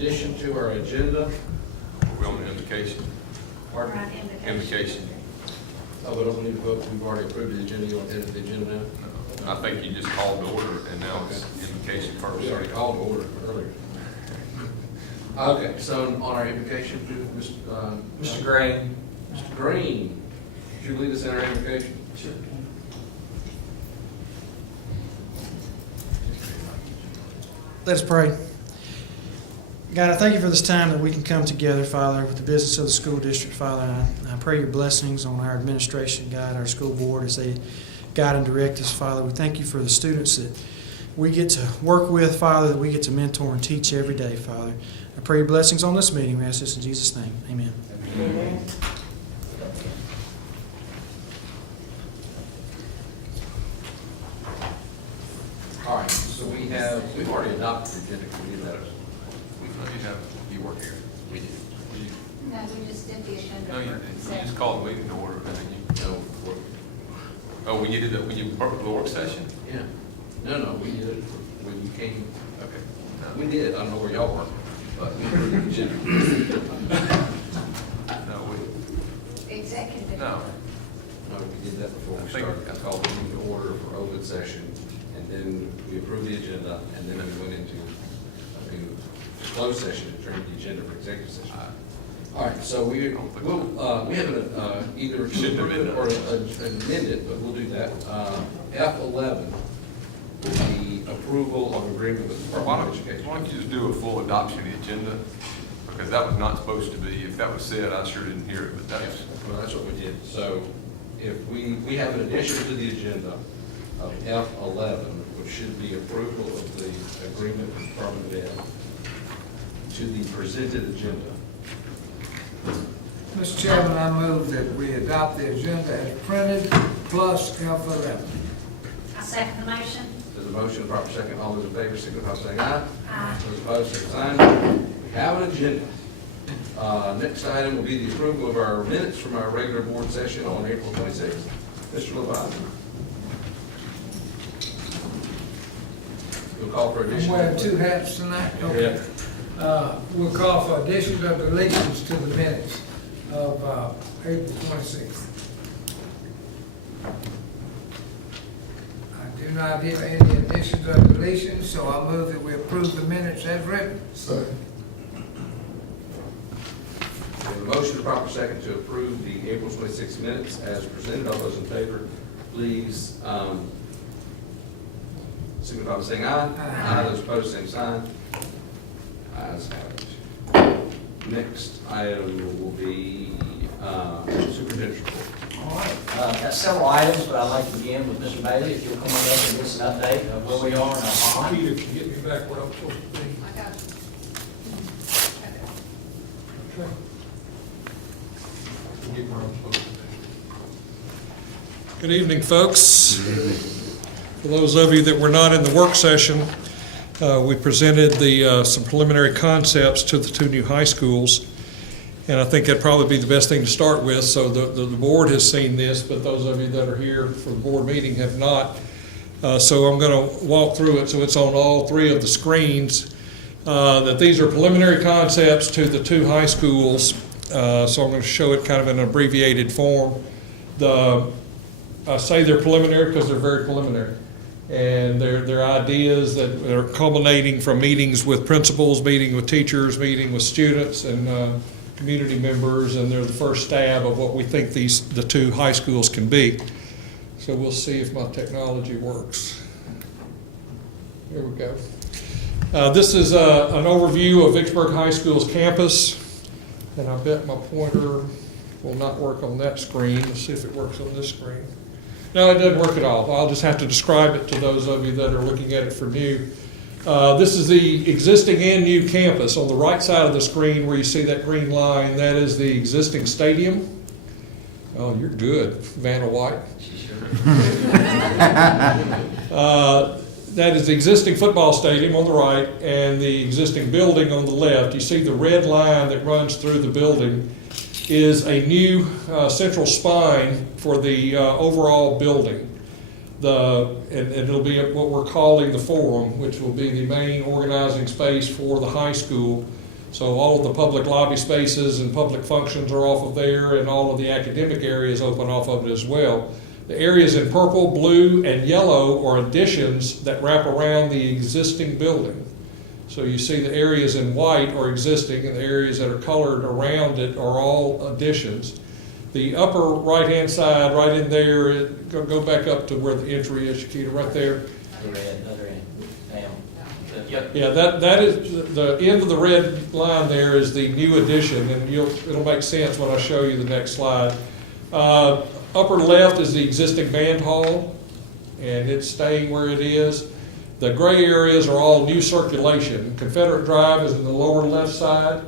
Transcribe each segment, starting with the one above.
addition to our agenda. We're on the invocation. Pardon? Right, Invocation. Oh, we don't need to vote, we've already approved the agenda, you want to edit the agenda now? I think you just called the order, and now it's invocation first. We already called the order earlier. Okay, so on our invocation, Mr. Green. Mr. Green, would you lead us in our invocation? Sure. Let us pray. God, I thank you for this time that we can come together, Father, with the business of the school district, Father. I pray your blessings on our administration, God, our school board, as they guide and direct us, Father. We thank you for the students that we get to work with, Father, that we get to mentor and teach every day, Father. I pray your blessings on this meeting. We ask this in Jesus' name. Amen. Amen. All right, so we've already adopted the agenda, can we do that? You work here. We did. No, we just did the agenda. No, you for didn't. You consent. just called the meeting to order, and then you, No, oh, when you did that, when you broke the work session? yeah. No, we did it when you came. Okay. We did, I don't know where y'all were, but we approved the agenda. No, we, Executive. no. No, we did that before I we think- started. I called the meeting to order for open session, and then we approved the agenda, and then we went into a closed session to turn the agenda for executive session. All right, so we haven't either Shouldn't approved it amend or it. amended, but we'll do that. F11 will be approval of agreement with the Why Department of don't Education. you just do a full adoption of the agenda? Because that was not supposed to be, if that was said, I sure didn't hear it, but that's. Well, that's what we did. So if we have an addition to the agenda of F11, which should be approval of the agreement with the Department of Ed to the presented agenda. Mr. Chairman, I move that we adopt the agenda as printed plus F11. I second the motion. There's a motion, proper second. All those in favor, signify by saying aye. Aye. Those opposed, same sign. We have an agenda. Next item will be the approval of our minutes from our regular board session on April 26th. Mr. Levine. We'll call for I'm addition. wearing two hats tonight. Okay. We'll call for additions or deletions to the minutes of April 26th. I do not hear any additions or deletions, so I move that we approve the minutes as written. We have a motion, a proper second, to approve the April 26 minutes as presented. All those in favor, please signify by saying aye. Aye. Those opposed, same sign. Ayes have it. Next item will be superintendent's report. All right, got several items, but I'd like to begin with Mr. Bailey, if you'll come on up and give us an update of where we are in our bond. Peter, can you get me back where I'm supposed to be? I got it. Good evening, folks. For those of you that were not in the work session, we presented some preliminary concepts to the two new high schools, and I think that'd probably be the best thing to start with. So the board has seen this, but those of you that are here for the board meeting have not. So I'm going to walk through it so it's on all three of the screens, that these are preliminary concepts to the two high schools. So I'm going to show it kind of in an abbreviated form. I say they're preliminary because they're very preliminary. And they're ideas that are culminating from meetings with principals, meeting with teachers, meeting with students and community members, and they're the first stab of what we think the two high schools can be. So we'll see if my technology works. Here we go. This is an overview of Vicksburg High School's campus, and I bet my pointer will not work on that screen. Let's see if it works on this screen. No, it doesn't work at all. I'll just have to describe it to those of you that are looking at it for new. This is the existing and new campus. On the right side of the screen where you see that green line, that is the existing stadium. Oh, you're good, Vanna White. That is the existing football stadium on the right and the existing building on the left. You see the red line that runs through the building is a new central spine for the overall building. And it'll be what we're calling the forum, which will be the main organizing space for the high school. So all of the public lobby spaces and public functions are off of there, and all of the academic areas open off of it as well. The areas in purple, blue, and yellow are additions that wrap around the existing building. So you see the areas in white are existing, and the areas that are colored around it are all additions. The upper right-hand side, right in there, go back up to where the entry is, Shakita, right there. The red, other end, down. Yep. Yeah, that is, the end of the red line there is the new addition, and it'll make sense when I show you the next slide. Upper left is the existing band hall, and it's staying where it is. The gray areas are all new circulation. Confederate Drive is in the lower left side,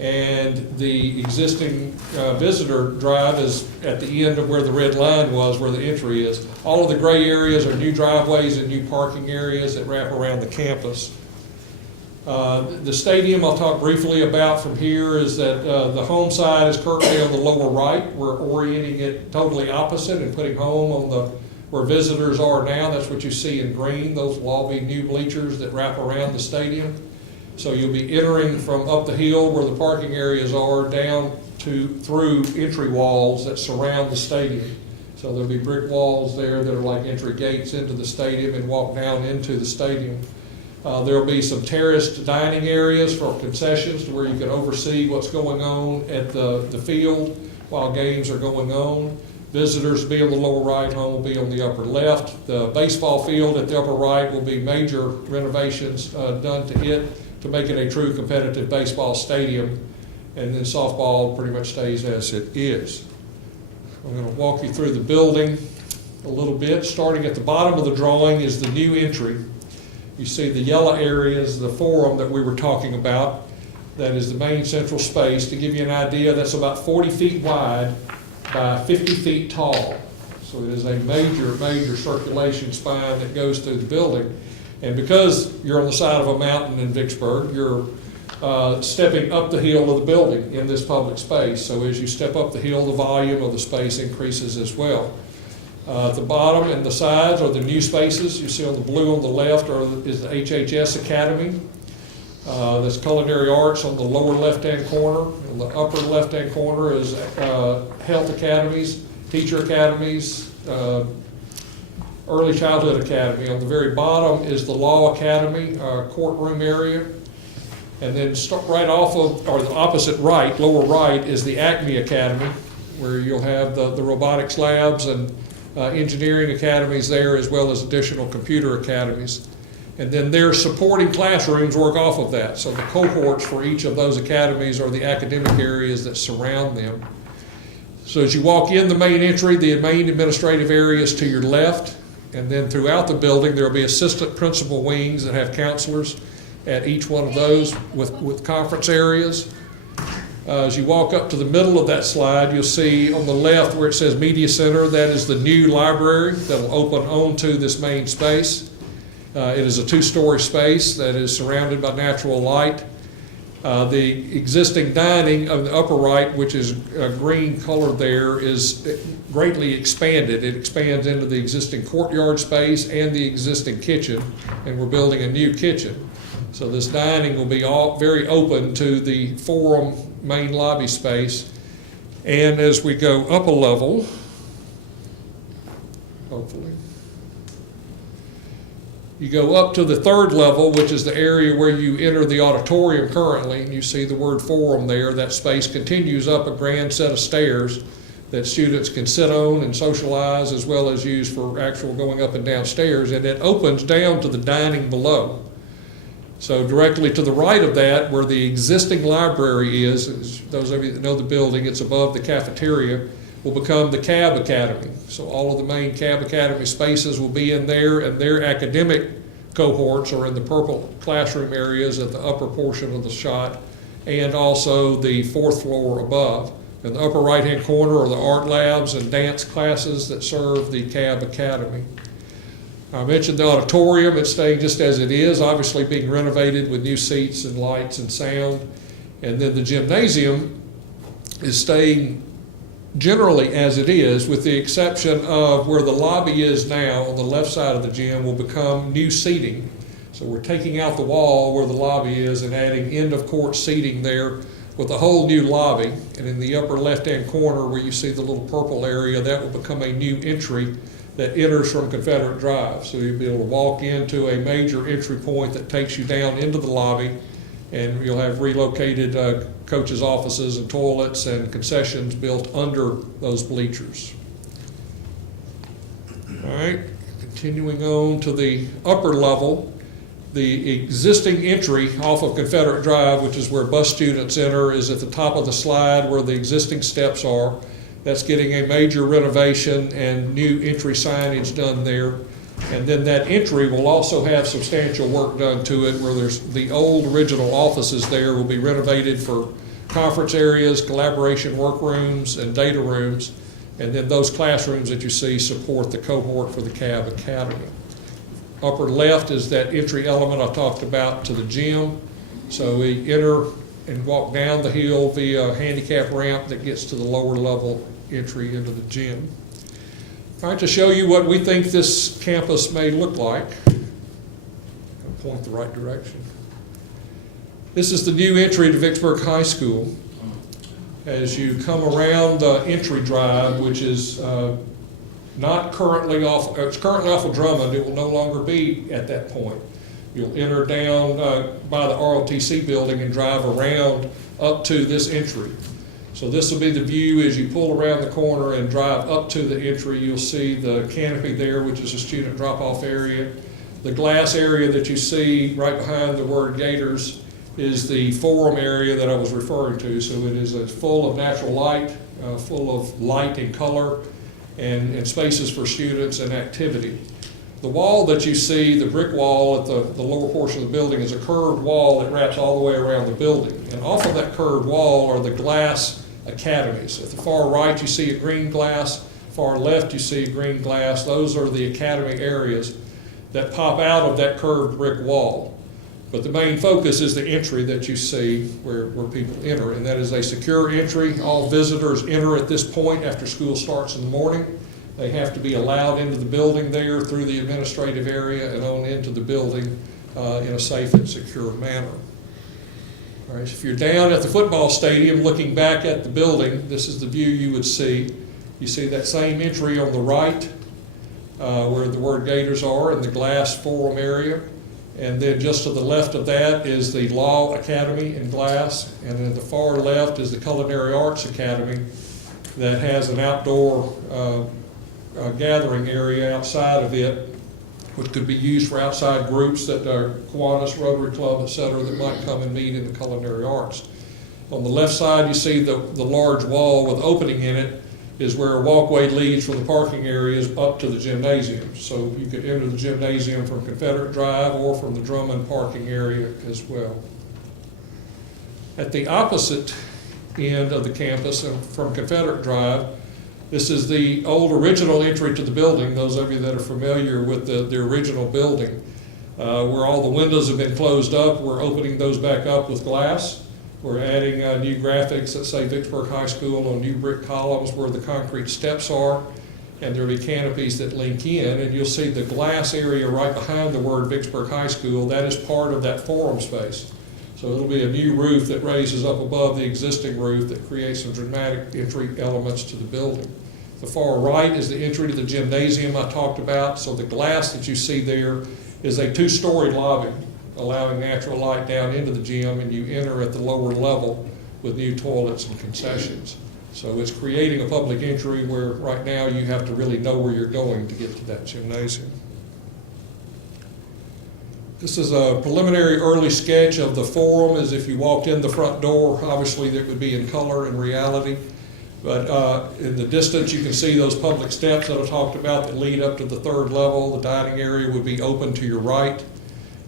and the existing visitor drive is at the end of where the red line was, where the entry is. All of the gray areas are new driveways and new parking areas that wrap around the campus. The stadium I'll talk briefly about from here is that the home side is currently on the lower right. We're orienting it totally opposite and putting home on where visitors are now. That's what you see in green. Those will all be new bleachers that wrap around the stadium. So you'll be entering from up the hill where the parking areas are down through entry walls that surround the stadium. So there'll be brick walls there that are like entry gates into the stadium and walk down into the stadium. There'll be some terraced dining areas for concessions to where you can oversee what's going on at the field while games are going on. Visitors will be on the lower right, home will be on the upper left. The baseball field at the upper right will be major renovations done to it to make it a true competitive baseball stadium. And then softball pretty much stays as it is. I'm going to walk you through the building a little bit. Starting at the bottom of the drawing is the new entry. You see the yellow area is the forum that we were talking about. That is the main central space. To give you an idea, that's about 40 feet wide by 50 feet tall. So it is a major circulation spine that goes through the building. And because you're on the side of a mountain in Vicksburg, you're stepping up the hill of the building in this public space. So as you step up the hill, the volume of the space increases as well. At the bottom and the sides are the new spaces. You see on the blue on the left is the HHS Academy. That's culinary arts on the lower left-hand corner. In the upper left-hand corner is health academies, teacher academies, early childhood academy. On the very bottom is the law academy, courtroom area. And then right off of, or the opposite right, lower right, is the Acme Academy, where you'll have the robotics labs and engineering academies there, as well as additional computer academies. And then their supporting classrooms work off of that. So the cohorts for each of those academies are the academic areas that surround them. So as you walk in the main entry, the main administrative area is to your left. And then throughout the building, there will be assistant principal wings that have counselors at each one of those with conference areas. As you walk up to the middle of that slide, you'll see on the left where it says Media Center, that is the new library that will open onto this main space. It is a two-story space that is surrounded by natural light. The existing dining on the upper right, which is green colored there, is greatly expanded. It expands into the existing courtyard space and the existing kitchen, and we're building a new kitchen. So this dining will be all very open to the forum main lobby space. And as we go up a level, hopefully, you go up to the third level, which is the area where you enter the auditorium currently, and you see the word forum there. That space continues up a grand set of stairs that students can sit on and socialize, as well as use for actual going up and down stairs, and it opens down to the dining below. So directly to the right of that, where the existing library is those of you that know the building, it's above the cafeteria, will become the Cab Academy. So all of the main Cab Academy spaces will be in there, and their academic cohorts are in the purple classroom areas at the upper portion of the shot, and also the fourth floor above. In the upper right-hand corner are the art labs and dance classes that serve the Cab Academy. I mentioned the auditorium. It's staying just as it is, obviously being renovated with new seats and lights and sound. And then the gymnasium is staying generally as it is, with the exception of where the lobby is now on the left side of the gym will become new seating. So we're taking out the wall where the lobby is and adding end-of-court seating there with a whole new lobby. And in the upper left-hand corner where you see the little purple area, that will become a new entry that enters from Confederate Drive. So you'll be able to walk into a major entry point that takes you down into the lobby, and you'll have relocated coaches' offices and toilets and concessions built under those bleachers. All right, continuing on to the upper level, the existing entry off of Confederate Drive, which is where bus students enter, is at the top of the slide where the existing steps are. That's getting a major renovation and new entry signage done there. And then that entry will also have substantial work done to it, where there's the old original offices there will be renovated for conference areas, collaboration workrooms, and data rooms. And then those classrooms that you see support the cohort for the CAB Academy. Upper left is that entry element I talked about to the gym. So we enter and walk down the hill via a handicap ramp that gets to the lower level entry into the gym. All right, to show you what we think this campus may look like, I'll point the right direction. This is the new entry to Vicksburg High School. As you come around the entry drive, which is not currently off, it's currently off of Drummond, it will no longer be at that point. You'll enter down by the ROTC building and drive around up to this entry. So this will be the view as you pull around the corner and drive up to the entry. You'll see the canopy there, which is a student drop-off area. The glass area that you see right behind the word Gators is the forum area that I was referring to. So it is full of natural light, full of light and color, and spaces for students and activity. The wall that you see, the brick wall at the lower portion of the building, is a curved wall that wraps all the way around the building. And off of that curved wall are the glass academies. At the far right you see a green glass, far left you see green glass. Those are the academy areas that pop out of that curved brick wall. But the main focus is the entry that you see where people enter, and that is a secure entry. All visitors enter at this point after school starts in the morning. They have to be allowed into the building there through the administrative area and on into the building in a safe and secure manner. All right, so if you're down at the football stadium looking back at the building, this is the view you would see. You see that same entry on the right where the word Gators are in the glass forum area. And then just to the left of that is the Law Academy in glass. And then the far left is the Culinary Arts Academy that has an outdoor gathering area outside of it, which could be used for outside groups that are Kiwanis, Rotary Club, et cetera, that might come and meet in the culinary arts. On the left side, you see the large wall with opening in it is where a walkway leads from the parking areas up to the gymnasium. So you could enter the gymnasium from Confederate Drive or from the Drummond parking area as well. At the opposite end of the campus from Confederate Drive, this is the old original entry to the building, those of you that are familiar with the original building, where all the windows have been closed up. We're opening those back up with glass. We're adding new graphics that say Vicksburg High School on new brick columns where the concrete steps are, and there'll be canopies that link in, and you'll see the glass area right behind the word Vicksburg High School. That is part of that forum space. So it'll be a new roof that raises up above the existing roof that creates some dramatic entry elements to the building. The far right is the entry to the gymnasium I talked about. So the glass that you see there is a two-story lobby, allowing natural light down into the gym, and you enter at the lower level with new toilets and concessions. So it's creating a public entry where right now you have to really know where you're going to get to that gymnasium. This is a preliminary early sketch of the forum as if you walked in the front door. Obviously that would be in color and reality. But in the distance, you can see those public steps that I talked about that lead up to the third level. The dining area would be open to your right.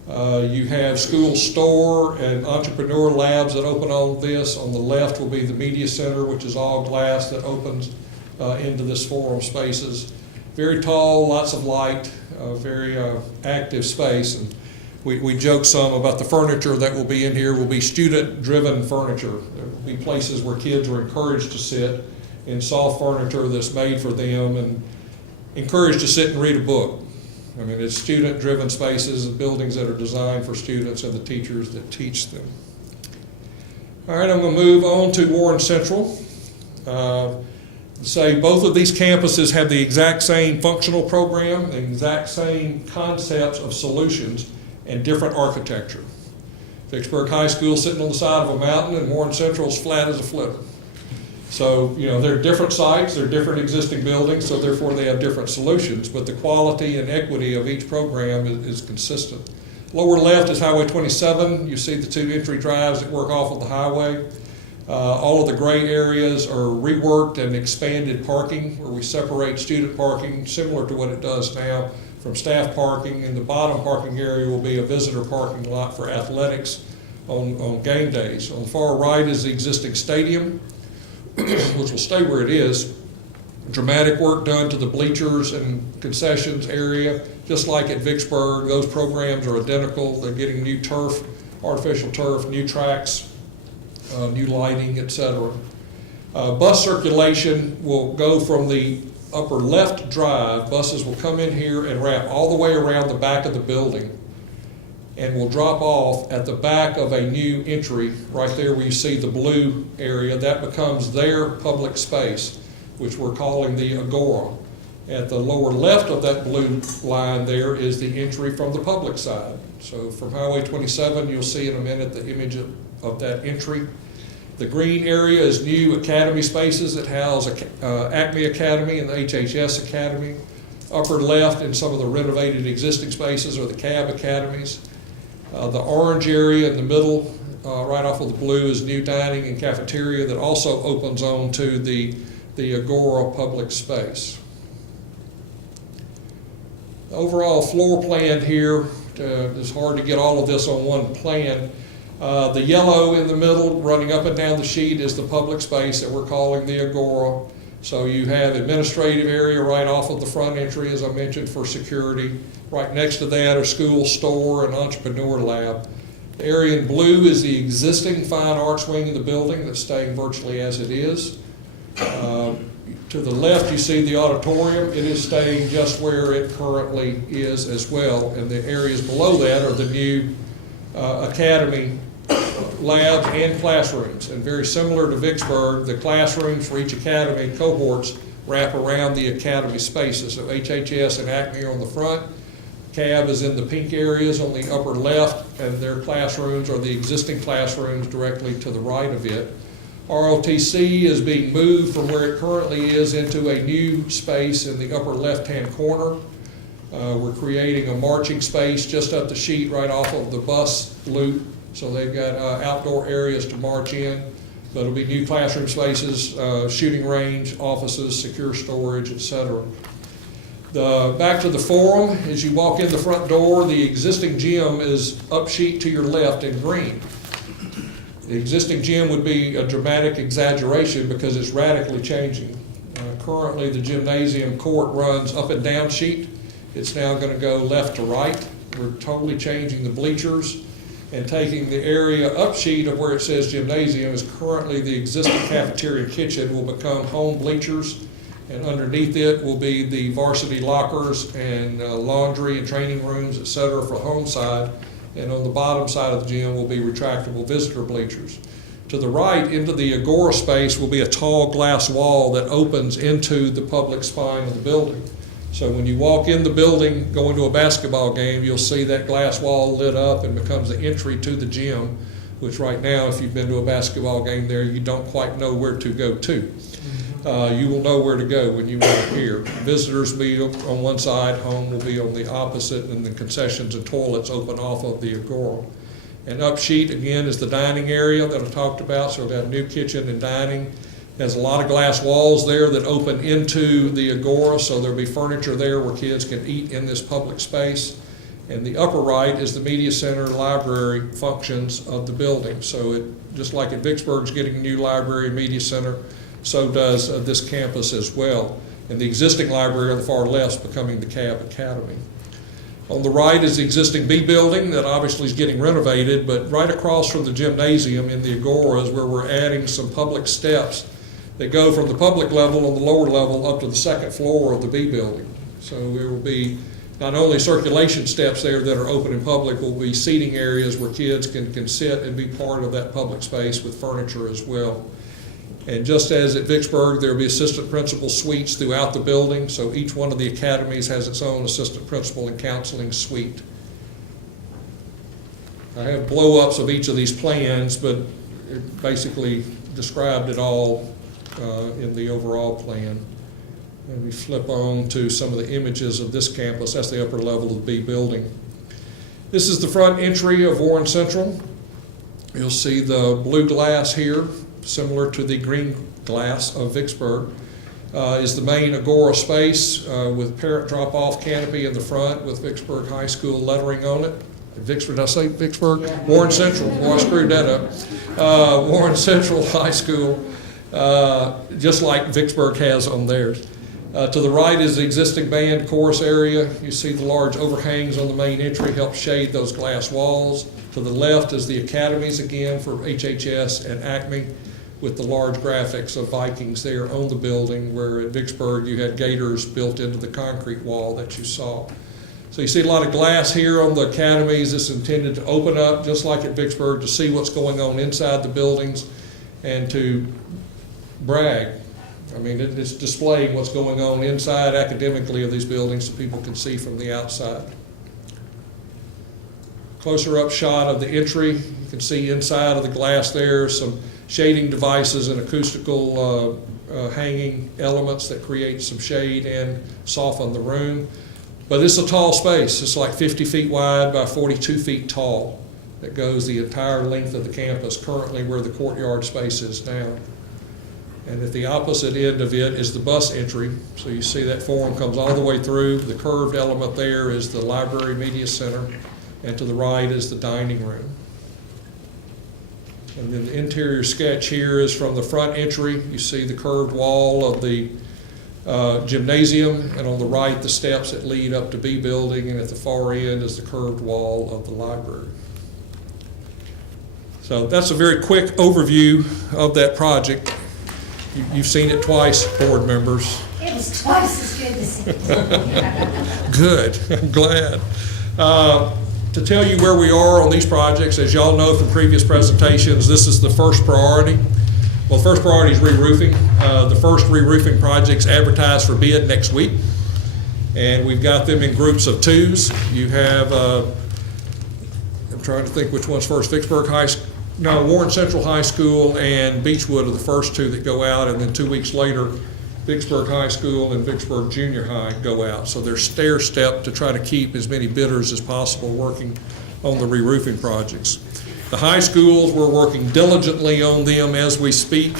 You have school store and entrepreneur labs that open on this. On the left will be the media center, which is all glass that opens into this forum spaces. Very tall, lots of light, very active space. And we joke some about the furniture that will be in here will be student-driven furniture. There will be places where kids are encouraged to sit in soft furniture that's made for them and encouraged to sit and read a book. I mean, it's student-driven spaces and buildings that are designed for students and the teachers that teach them. All right, I'm going to move on to Warren Central. Say both of these campuses have the exact same functional program, the exact same concepts of solutions, and different architecture. Vicksburg High School sitting on the side of a mountain, and Warren Central is flat as a flipper. So, you know, they're different sites, they're different existing buildings, so therefore they have different solutions, but the quality and equity of each program is consistent. Lower left is Highway 27. You see the two entry drives that work off of the highway. All of the gray areas are reworked and expanded parking, where we separate student parking, similar to what it does now, from staff parking. And the bottom parking area will be a visitor parking lot for athletics on game days. On the far right is the existing stadium, which will stay where it is. Dramatic work done to the bleachers and concessions area, just like at Vicksburg. Those programs are identical. They're getting new turf, artificial turf, new tracks, new lighting, etc. Bus circulation will go from the upper left drive. Buses will come in here and wrap all the way around the back of the building and will drop off at the back of a new entry right there where you see the blue area. That becomes their public space, which we're calling the Agora. At the lower left of that blue line there is the entry from the public side. So from Highway 27, you'll see in a minute the image of that entry. The green area is new academy spaces that house Acme Academy and the HHS Academy. Upper left in some of the renovated existing spaces are the CAB academies. The orange area in the middle, right off of the blue, is new dining and cafeteria that also opens on to the Agora public space. The overall floor plan here, it's hard to get all of this on one plan. The yellow in the middle, running up and down the sheet, is the public space that we're calling the Agora. So you have administrative area right off of the front entry, as I mentioned, for security. Right next to that are school, store, and entrepreneur lab. The area in blue is the existing fine arts wing of the building that's staying virtually as it is. To the left, you see the auditorium. It is staying just where it currently is as well. And the areas below that are the new academy labs and classrooms. And very similar to Vicksburg, the classrooms for each academy cohorts wrap around the academy spaces. So HHS and Acme are on the front. CAB is in the pink areas on the upper left, and their classrooms are the existing classrooms directly to the right of it. ROTC is being moved from where it currently is into a new space in the upper left-hand corner. We're creating a marching space just up the sheet right off of the bus loop. So they've got outdoor areas to march in, but it'll be new classroom spaces, shooting range, offices, secure storage, etc. Back to the forum, as you walk in the front door, the existing gym is up sheet to your left in green. The existing gym would be a dramatic exaggeration because it's radically changing. Currently, the gymnasium court runs up and down sheet. It's now going to go left to right. We're totally changing the bleachers and taking the area up sheet of where it says gymnasium is currently the existing cafeteria and kitchen will become home bleachers, and underneath it will be the varsity lockers and laundry and training rooms, etc. for home side. And on the bottom side of the gym will be retractable visitor bleachers. To the right, into the Agora space, will be a tall glass wall that opens into the public spine of the building. So when you walk in the building, going to a basketball game, you'll see that glass wall lit up and becomes the entry to the gym, which right now, if you've been to a basketball game there, you don't quite know where to go to. You will know where to go when you walk here. Visitors will be on one side, home will be on the opposite, and the concessions and toilets open off of the Agora. And up sheet, again, is the dining area that I talked about. So we've got a new kitchen and dining. There's a lot of glass walls there that open into the Agora, so there'll be furniture there where kids can eat in this public space. And the upper right is the media center, library functions of the building. So it, just like at Vicksburg's getting a new library and media center, so does this campus as well. And the existing library on the far left is becoming the CAB Academy. On the right is the existing B building that obviously is getting renovated, but right across from the gymnasium in the Agora is where we're adding some public steps that go from the public level on the lower level up to the second floor of the B building. So there will be not only circulation steps there that are open in public, will be seating areas where kids can sit and be part of that public space with furniture as well. And just as at Vicksburg, there will be assistant principal suites throughout the building, so each one of the academies has its own assistant principal and counseling suite. I have blow-ups of each of these plans, but it basically described it all in the overall plan. And we flip on to some of the images of this campus. That's the upper level of the B building. This is the front entry of Warren Central. You'll see the blue glass here, similar to the green glass of Vicksburg, is the main Agora space with parent drop-off canopy in the front with Vicksburg High School lettering on it. Vicksburg, did I say Vicksburg? Yeah. Warren Central, boy, I screwed that up. Warren Central High School, just like Vicksburg has on theirs. To the right is the existing band chorus area. You see the large overhangs on the main entry help shade those glass walls. To the left is the academies again for HHS and Acme with the large graphics of Vikings there on the building, where at Vicksburg you had Gators built into the concrete wall that you saw. So you see a lot of glass here on the academies. It's intended to open up, just like at Vicksburg, to see what's going on inside the buildings and to brag. I mean, it's displaying what's going on inside academically of these buildings so people can see from the outside. Closer up shot of the entry. You can see inside of the glass there some shading devices and acoustical hanging elements that create some shade and soften the room. But it's a tall space. It's like 50 feet wide by 42 feet tall that goes the entire length of the campus, currently where the courtyard space is now. And at the opposite end of it is the bus entry. So you see that form comes all the way through. The curved element there is the library media center, and to the right is the dining room. And then the interior sketch here is from the front entry. You see the curved wall of the gymnasium, and on the right the steps that lead up to B building, and at the far end is the curved wall of the library. So that's a very quick overview of that project. You've seen it twice, board members. It was twice as good as it. Good, I'm glad. To tell you where we are on these projects, as y'all know from previous presentations, this is the first priority. Well, the first priority is re-roofing. The first re-roofing project's advertised for bid next week, and we've got them in groups of twos. You have, I'm trying to think which one's first, Vicksburg High School. No, Warren Central High School and Beechwood are the first two that go out, and then 2 weeks later, Vicksburg High School and Vicksburg Junior High go out. So they're stair-stepped to try to keep as many bidders as possible working on the re-roofing projects. The high schools, we're working diligently on them as we speak.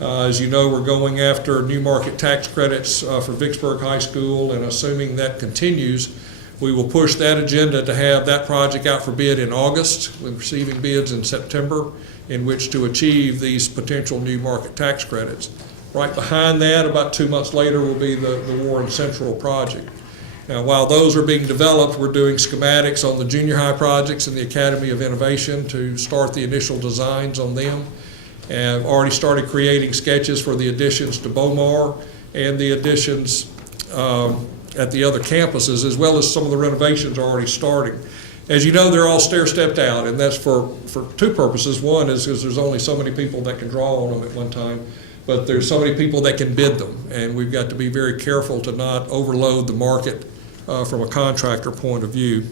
As you know, we're going after new market tax credits for Vicksburg High School, and assuming that continues, we will push that agenda to have that project out for bid in August, with receiving bids in September, in which to achieve these potential new market tax credits. Right behind that, about 2 months later, will be the Warren Central project. Now, while those are being developed, we're doing schematics on the junior high projects and the Academy of Innovation to start the initial designs on them. And I've already started creating sketches for the additions to Bomar and the additions at the other campuses, as well as some of the renovations are already starting. As you know, they're all stair-stepped out, and that's for two purposes. One is because there's only so many people that can draw on them at one time, but there's so many people that can bid them, and we've got to be very careful to not overload the market from a contractor point of view.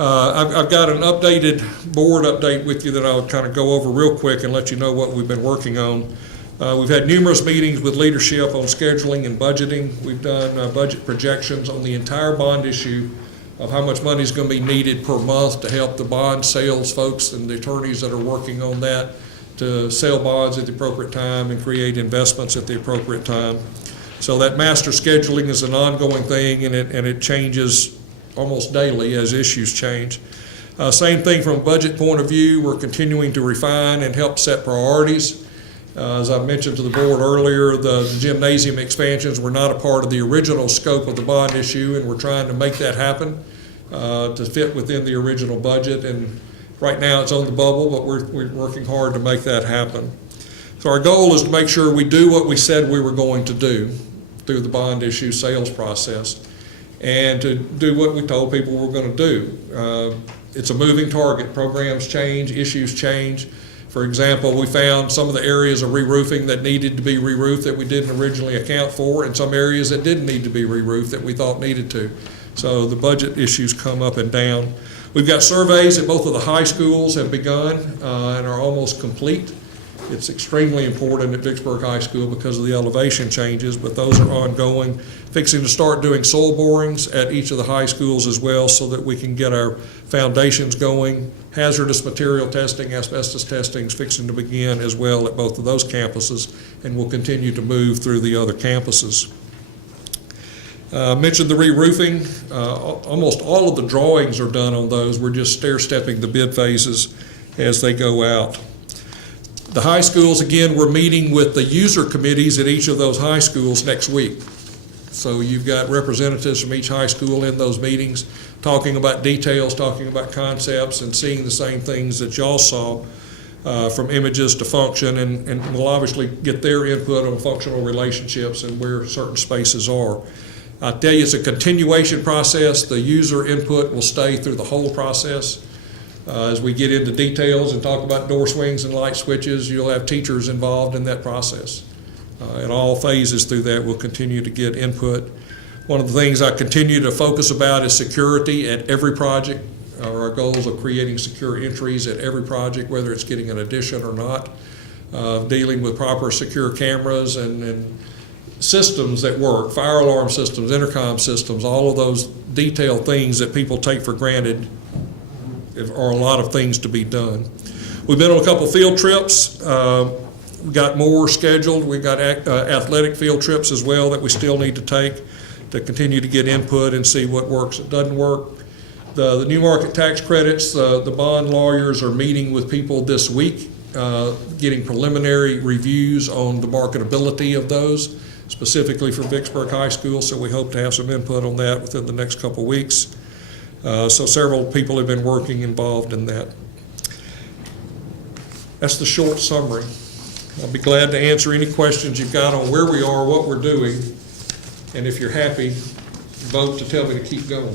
I've got an updated board update with you that I'll kind of go over real quick and let you know what we've been working on. We've had numerous meetings with leadership on scheduling and budgeting. We've done budget projections on the entire bond issue of how much money is going to be needed per month to help the bond sales folks and the attorneys that are working on that to sell bonds at the appropriate time and create investments at the appropriate time. So that master scheduling is an ongoing thing, and it changes almost daily as issues change. Same thing from a budget point of view. We're continuing to refine and help set priorities. As I mentioned to the board earlier, the gymnasium expansions were not a part of the original scope of the bond issue, and we're trying to make that happen to fit within the original budget. And right now it's on the bubble, but we're working hard to make that happen. So our goal is to make sure we do what we said we were going to do through the bond issue sales process. and to do what we told people we're going to do. It's a moving target. Programs change, issues change. For example, we found some of the areas of re-roofing that needed to be re-roofed that we didn't originally account for, and some areas that didn't need to be re-roofed that we thought needed to. So the budget issues come up and down. We've got surveys at both of the high schools have begun and are almost complete. It's extremely important at Vicksburg High School because of the elevation changes, but those are ongoing. Fixing to start doing soil borings at each of the high schools as well so that we can get our foundations going. Hazardous material testing, asbestos testing is fixing to begin as well at both of those campuses, and will continue to move through the other campuses. Mentioned the re-roofing. Almost all of the drawings are done on those. We're just stair-stepping the bid phases as they go out. The high schools, again, we're meeting with the user committees at each of those high schools next week. So you've got representatives from each high school in those meetings, talking about details, talking about concepts, and seeing the same things that y'all saw, from images to function, and we'll obviously get their input on functional relationships and where certain spaces are. I tell you, it's a continuation process. The user input will stay through the whole process. As we get into details and talk about door swings and light switches, you'll have teachers involved in that process. At all phases through that, we'll continue to get input. One of the things I continue to focus about is security at every project. Our goals of creating secure entries at every project, whether it's getting an addition or not, dealing with proper secure cameras and systems that work, fire alarm systems, intercom systems, all of those detailed things that people take for granted are a lot of things to be done. We've been on a couple field trips. We've got more scheduled. We've got athletic field trips as well that we still need to take to continue to get input and see what works and doesn't work. The new market tax credits, the bond lawyers are meeting with people this week, getting preliminary reviews on the marketability of those, specifically for Vicksburg High School, so we hope to have some input on that within the next couple of weeks. So several people have been working involved in that. That's the short summary. I'll be glad to answer any questions you've got on where we are, what we're doing, and if you're happy, vote to tell me to keep going.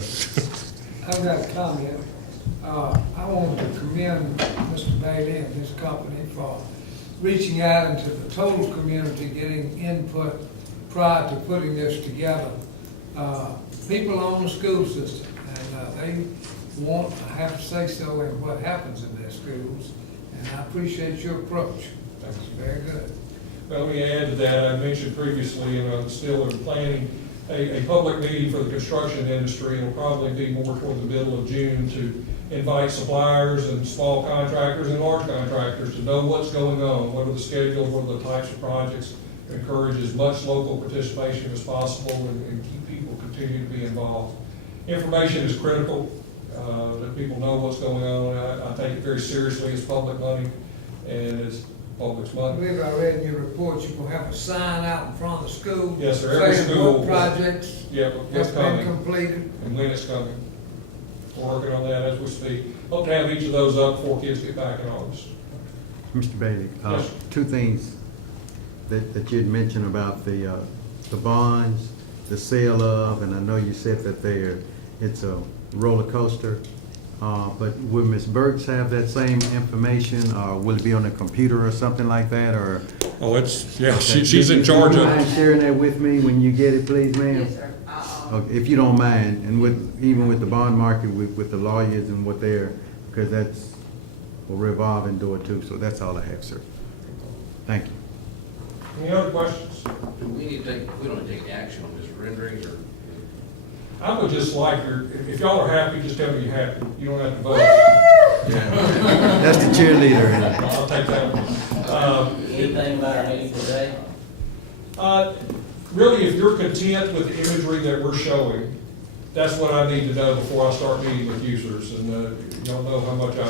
I've got a comment. I want to commend Mr. Bailey and his company for reaching out into the total community, getting input prior to putting this together. People own the school system, and they want to have to say so in what happens in their schools, and I appreciate your approach. That's very good. Well, let me add to that. I mentioned previously, and I'm still in planning, a public meeting for the construction industry. It'll probably be more toward the middle of June to invite suppliers and small contractors and large contractors to know what's going on, what are the schedules, what are the types of projects, encourage as much local participation as possible, and keep people continue to be involved. Information is critical, that people know what's going on. I take it very seriously. It's public money, and it's public's I money. believe I read in your report, you're gonna have a sign out in front of the school. Yes, sir. Every saying school. what projects Yeah, what's have been coming completed. and when it's coming. We're working on that as we speak. Hope to have each of those up before kids get back in August. Mr. Bailey, Yes. two things that you'd mentioned about the bonds, the sale of, and I know you said that it's a roller coaster, but will Ms. Burks have that same information, or will it be on a computer or something like that, or? Oh, she's in charge Would you of mind it. sharing that with me when you get it, please, ma'am? Yes, sir. Okay, if you don't mind, and even with the bond market, with the lawyers and what they're, because that's a revolving door too, so that's all I have, sir. Thank you. Any other questions? Do we need to take, we don't need to take action on this renderings, or? I would just like if y'all are happy, just tell me you're happy. You don't have to vote. That's the cheerleader. I'll take that one. Anything about our meeting today? Really, if you're content with the imagery that we're showing, that's what I need to know before I start meeting with users. And y'all know how much I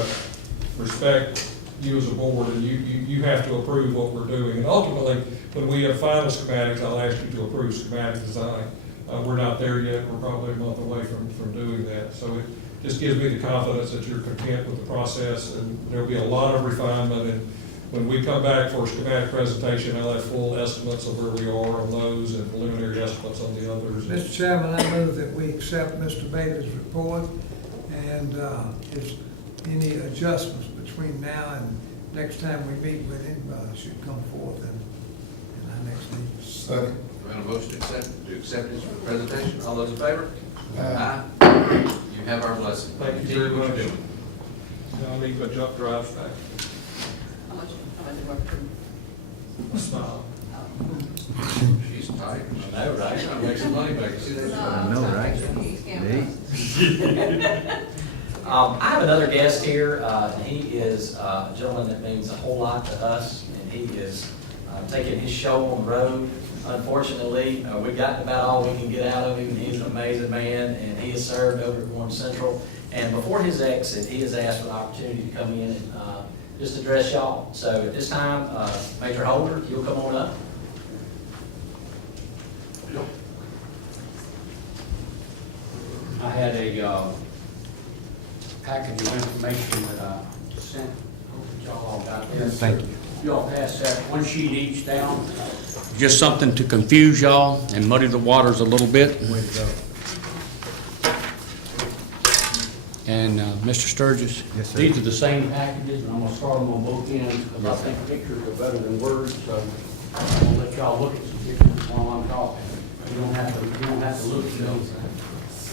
respect you as a board, and you have to approve what we're doing. And ultimately, when we have final schematics, I'll ask you to approve schematic design. We're not there yet. We're probably a month away from doing that. So it just gives me the confidence that you're content with the process, and there'll be a lot of refinement. And when we come back for a schematic presentation, I'll have full estimates of where we are on those and preliminary estimates on the others. Mr. Chairman, I move that we accept Mr. Bailey's report, and if any adjustments between now and next time we meet with him should come forth in our next meeting. Do we have a motion to accept his presentation? All those in favor? Aye. You have our blessing. Thank you Continue very what much. you're doing. I'll need my jump drive back. How much work for? Smile. She's tight. I know, right? She's trying to make some money back. You see that? I know, right? I have another guest here, and he is a gentleman that means a whole lot to us, and he is taking his show on the road. Unfortunately, we've gotten about all we can get out of him, and he's an amazing man, and he has served over at Warren Central. And before his exit, he has asked for the opportunity to come in and just address y'all. So at this time, Major Holder, you'll come on up. I had a package of information that I sent, hope that y'all all got this. Thank you. Y'all pass that one sheet each down. Just something to confuse y'all and muddy the waters a little bit. Way to go. And Mr. Sturgis, Yes, sir. these are the same packages, and I'm gonna start them on both ends, because I think pictures are better than words, so I'm gonna let y'all look at some pictures while I'm talking. You don't have to look at them.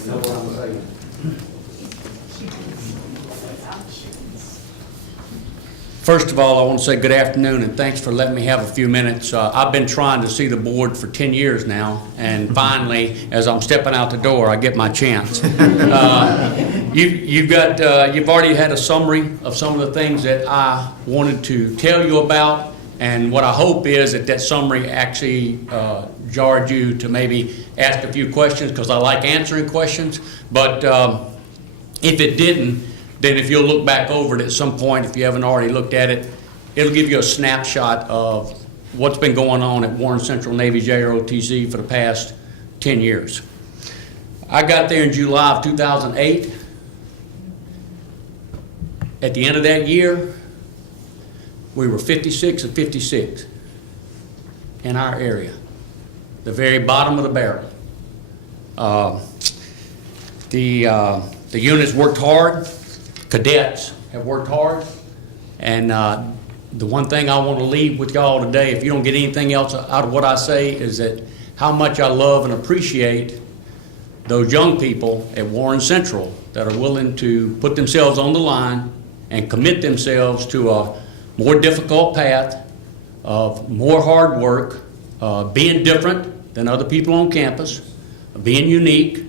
You know what I'm saying? First of all, I want to say good afternoon and thanks for letting me have a few minutes. I've been trying to see the board for 10 years now, and finally, as I'm stepping out the door, I get my chance. You've already had a summary of some of the things that I wanted to tell you about, and what I hope is that summary actually jarred you to maybe ask a few questions, because I like answering questions. But if it didn't, then if you'll look back over it at some point, if you haven't already looked at it, it'll give you a snapshot of what's been going on at Warren Central Navy JROTC for the past 10 years. I got there in July of 2008. At the end of that year, we were 56 and 56 in our area, the very bottom of the barrel. The units worked hard. Cadets have worked hard, and the one thing I want to leave with y'all today, if you don't get anything else out of what I say, is that how much I love and appreciate those young people at Warren Central that are willing to put themselves on the line and commit themselves to a more difficult path of more hard work, being different than other people on campus, being unique,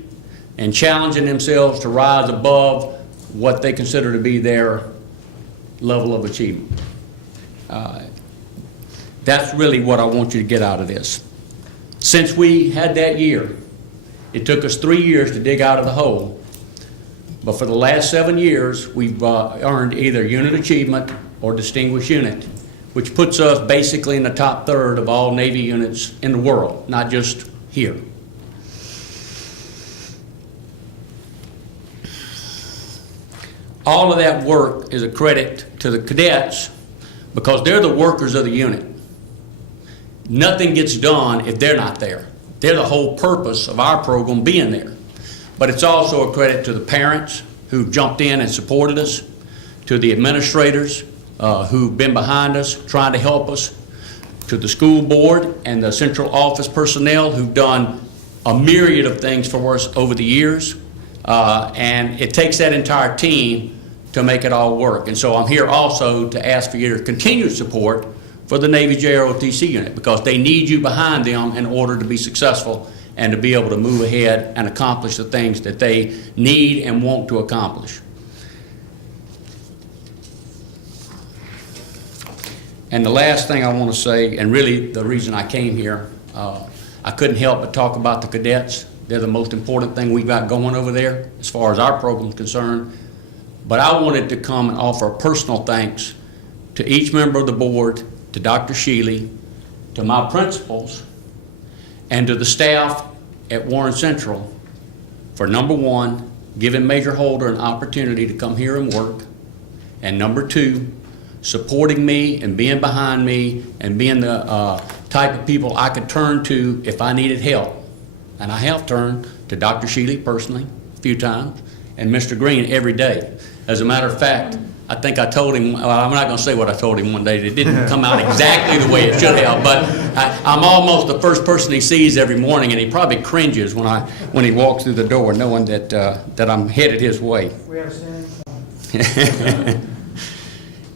and challenging themselves to rise above what they consider to be their level of achievement. That's really what I want you to get out of this. Since we had that year, it took us 3 years to dig out of the hole, but for the last 7 years, we've earned either unit achievement or distinguished unit, which puts us basically in the top third of all Navy units in the world, not just here. All of that work is a credit to the cadets, because they're the workers of the unit. Nothing gets done if they're not there. They're the whole purpose of our program being there. But it's also a credit to the parents who've jumped in and supported us, to the administrators who've been behind us trying to help us, to the school board and the central office personnel who've done a myriad of things for us over the years. And it takes that entire team to make it all work. And so I'm here also to ask for your continued support for the Navy JROTC unit, because they need you behind them in order to be successful and to be able to move ahead and accomplish the things that they need and want to accomplish. And the last thing I want to say, and really the reason I came here, I couldn't help but talk about the cadets. They're the most important thing we've got going over there as far as our program is concerned. But I wanted to come and offer a personal thanks to each member of the board, to Dr. Shealy, to my principals, and to the staff at Warren Central for, number one, giving Major Holder an opportunity to come here and work, and number two, supporting me and being behind me and being the type of people I could turn to if I needed help. And I have turned to Dr. Shealy personally a few times and Mr. Green every day. As a matter of fact, I think I told him, well, I'm not going to say what I told him one day. It didn't come out exactly the way it should have, but I'm almost the first person he sees every morning, and he probably cringes when he walks through the door knowing that I'm headed his way. We have a standing point.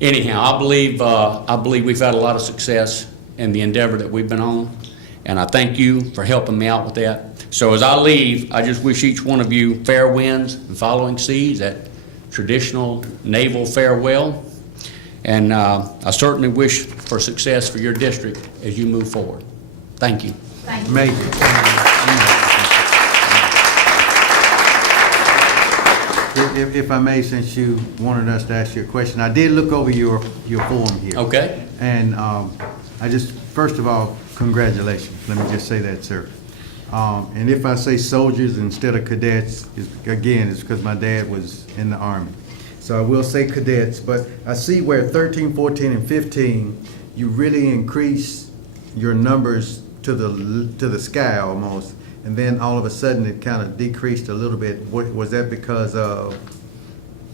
Anyhow, I believe we've had a lot of success in the endeavor that we've been on, and I thank you for helping me out with that. So as I leave, I just wish each one of you fair winds and following seas, that traditional naval farewell, and I certainly wish for success for your district as you move forward. Thank you. Thank you. Major. If I may, since you wanted us to ask you a question, I did look over your form here. Okay. And I just, first of all, congratulations. Let me just say that, sir. And if I say soldiers instead of cadets, again, it's because my dad was in the Army. So I will say cadets, but I see where 13, 14, and 15, you really increase your numbers to the sky almost. And then all of a sudden it kind of decreased a little bit. Was that because of,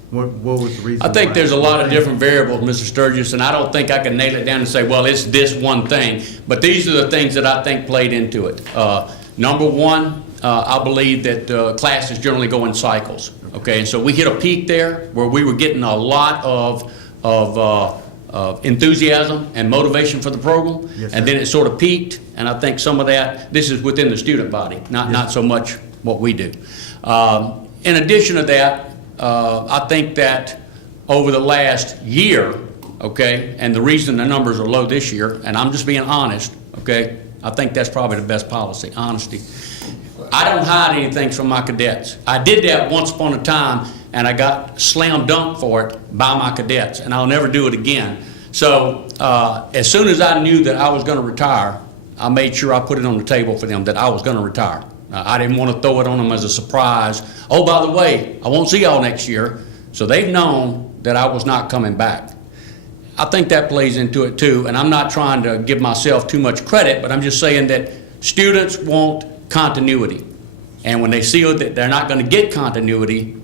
what was the reason? I think why? there's a lot of different variables, Mr. Sturgis, and I don't think I can nail it down and say, well, it's this one thing. But these are the things that I think played into it. Number one, I believe that classes generally go in cycles. Okay, and so we hit a peak there where we were getting a lot of enthusiasm and motivation for the program. Yes, and sir. then it sort of peaked, and I think some of that, this is within the student body, not so much what we do. In addition to that, I think that over the last year, okay, and the reason the numbers are low this year, and I'm just being honest, okay, I think that's probably the best policy, honesty. I don't hide anything from my cadets. I did that once upon a time, and I got slam dunked for it by my cadets, and I'll never do it again. So as soon as I knew that I was going to retire, I made sure I put it on the table for them that I was going to retire. I didn't want to throw it on them as a surprise. Oh, by the way, I won't see y'all next year. So they've known that I was not coming back. I think that plays into it too, and I'm not trying to give myself too much credit, but I'm just saying that students want continuity. And when they see that they're not going to get continuity,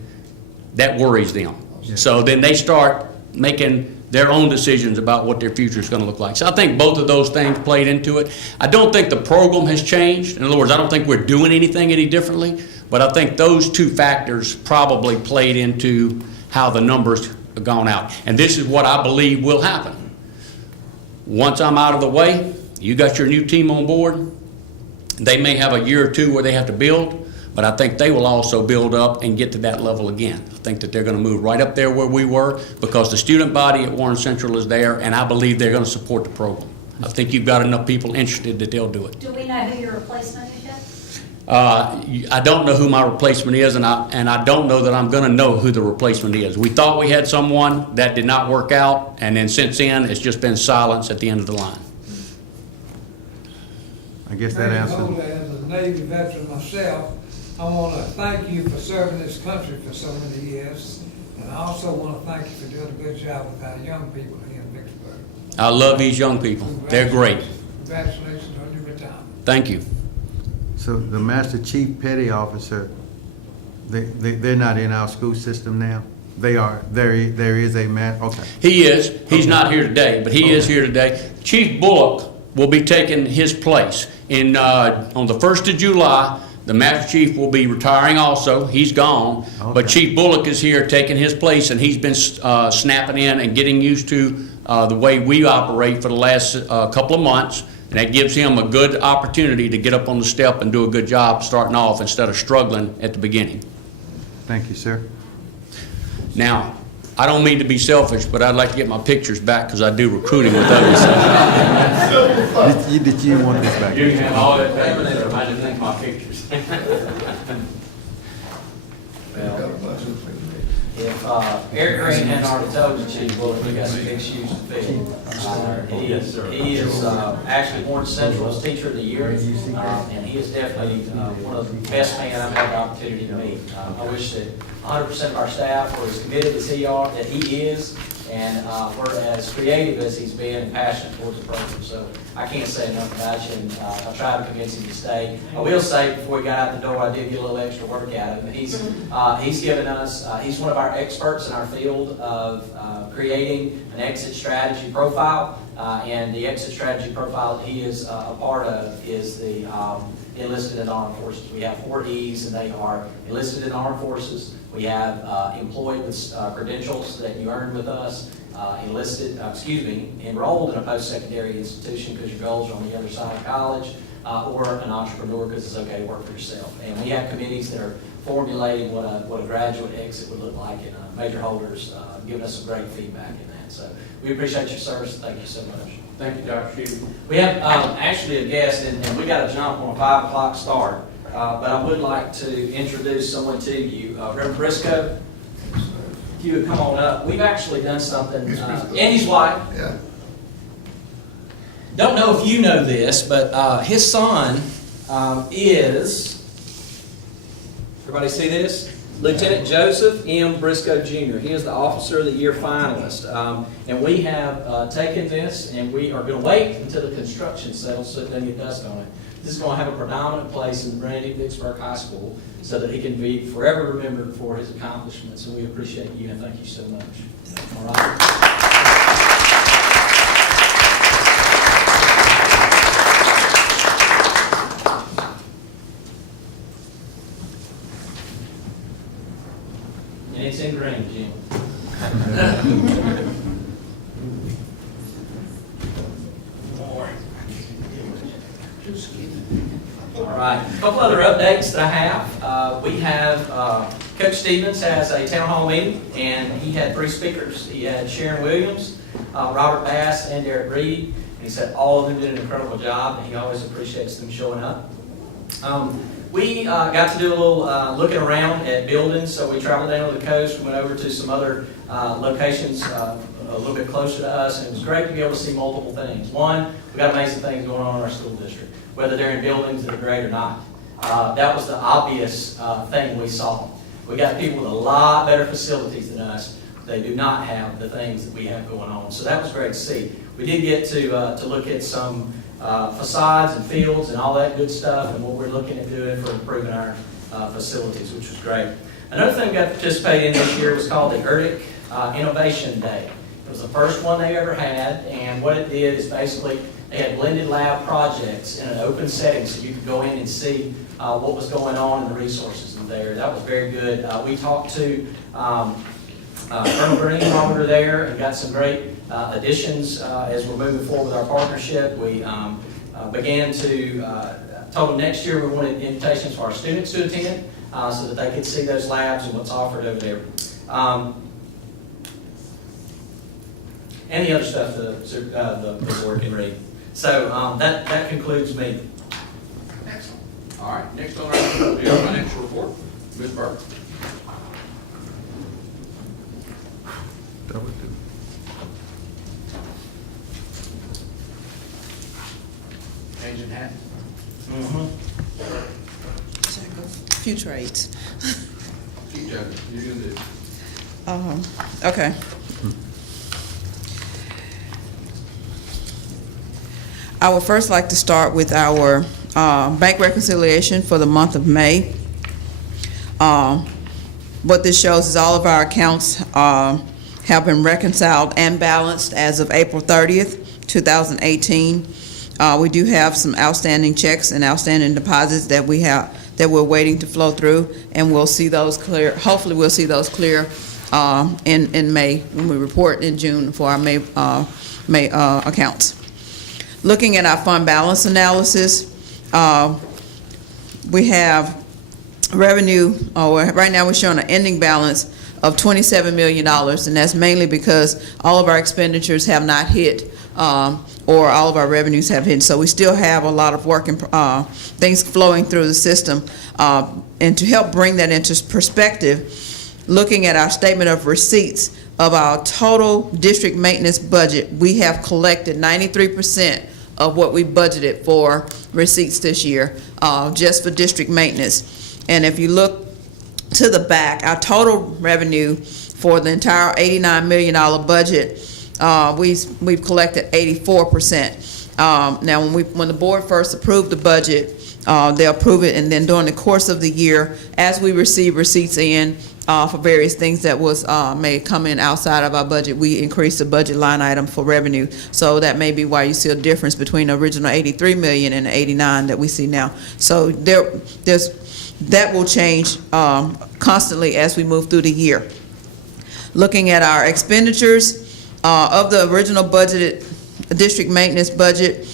that worries them. Yeah. So then they start making their own decisions about what their future is going to look like. So I think both of those things played into it. I don't think the program has changed. In other words, I don't think we're doing anything any differently, but I think those two factors probably played into how the numbers have gone out. And this is what I believe will happen. Once I'm out of the way, you got your new team on board. They may have a year or two where they have to build, but I think they will also build up and get to that level again. I think that they're going to move right up there where we were because the student body at Warren Central is there, and I believe they're going to support the program. I think you've got enough people interested that they'll do it. Do we know who your replacement is yet? I don't know who my replacement is, and I don't know that I'm going to know who the replacement is. We thought we had someone, that did not work out, and then since then, it's just been silence at the end of the line. I guess that answers. As a Navy veteran myself, I want to thank you for serving this country for so many years. And I also want to thank you for doing a good job with our young people here in Vicksburg. I love these young people. They're great. Congratulations on your retirement. Thank you. So the Master Chief Petty Officer, they're not in our school system now? They are, there is a okay. He is. He's not here today, but he is here today. Chief Bullock will be taking his place. On the 1st of July, the Master Chief will be retiring also. He's gone. But Chief Bullock is here taking his place, and he's been snapping in and getting used to the way we operate for the last couple of months. And that gives him a good opportunity to get up on the step and do a good job starting off instead of struggling at the beginning. Thank you, sir. Now, I don't mean to be selfish, but I'd like to get my pictures back because I do recruiting with others. Did you want this back? You can have all that back. I didn't think my pictures. If Eric Green hadn't already told you, Chief Bullock, we got some big shoes to fill. He is actually Warren Central's Teacher of the Year, and he is definitely one of the best men I've had the opportunity to meet. I wish that 100% of our staff were as committed as he is. And we're as creative as he's been and passionate towards the program. So I can't say enough about you, and I tried to convince him to stay. I will say, before we got out the door, I did get a little extra work out of him. He's given us, he's one of our experts in our field of creating an exit strategy profile. And the exit strategy profile that he is a part of is the enlisted in armed forces. We have 4 E's, and they are enlisted in armed forces. We have employed with credentials that you earned with us, enrolled in a post-secondary institution because your goals are on the other side of college, or an entrepreneur because it's okay to work for yourself. And we have committees that are formulating what a graduate exit would look like, and Major Holder's giving us some great feedback in that. So we appreciate your service. Thank you so much. Thank you, Dr. Shevey. We have actually a guest, and we got to jump on a 5 o'clock start, but I would like to introduce someone to you. Reverend Briscoe, if you would come on up. We've actually done something, Andy's wife. Yeah. Don't know if you know this, but his son is, everybody see this? Lieutenant Joseph M. Briscoe Jr. He is the Officer of the Year finalist. And we have taken this, and we are going to wait until the construction settles so it doesn't get dust on it. This is going to have a predominant place in Brandy Vicksburg High School so that he can be forever remembered for his accomplishments. And we appreciate you, and thank you so much. All right. And it's in green, Jim. All right, a couple other updates that I have. We have, Coach Stevens has a town hall meeting, and he had 3 speakers. He had Sharon Williams, Robert Bass, and Derek Reed. And he said all of them did an incredible job, and he always appreciates them showing up. We got to do a little looking around at buildings, so we traveled down to the coast, we went over to some other locations a little bit closer to us, and it was great to be able to see multiple things. One, we got amazing things going on in our school district, whether they're in buildings that are great or not. That was the obvious thing we saw. We got people with a lot better facilities than us. They do not have the things that we have going on, so that was great to see. We did get to look at some facades and fields and all that good stuff, and what we're looking at doing for improving our facilities, which was great. Another thing we got to participate in this year was called the ERDIC Innovation Day. It was the first one they ever had, and what it did is basically they had blended lab projects in an open setting so you could go in and see what was going on and the resources in there. That was very good. We talked to Colonel Green while we were there and got some great additions as we're moving forward with our partnership. We began to told them next year we wanted invitations for our students to attend so that they could see those labs and what's offered over there. And the other stuff the board can read. So that concludes me. Excellent. All right, next on our agenda will be our financial report. Ms. Burke. That would do. Changing hat. Few trades. Keep juggling. You're gonna do it. Okay. I would first like to start with our bank reconciliation for the month of May. What this shows is all of our accounts have been reconciled and balanced as of April 30th, 2018. We do have some outstanding checks and outstanding deposits that we're waiting to flow through, and we'll see those clear. Hopefully, we'll see those clear in May when we report in June for our May accounts. Looking at our fund balance analysis, we have revenue. Right now, we're showing an ending balance of $27 million, and that's mainly because all of our expenditures have not hit, or all of our revenues have hit. So we still have a lot of work and things flowing through the system. And to help bring that into perspective, looking at our statement of receipts of our total district maintenance budget, we have collected 93% of what we budgeted for receipts this year, just for district maintenance. And if you look to the back, our total revenue For the entire $89 million budget, we've collected 84%. Now, when the board first approved the budget, they approve it, and then during the course of the year, as we receive receipts in for various things that may come in outside of our budget, we increase the budget line item for revenue. So that may be why you see a difference between the original 83 million and the 89 that we see now. So that will change constantly as we move through the year. Looking at our expenditures, of the original budgeted district maintenance budget,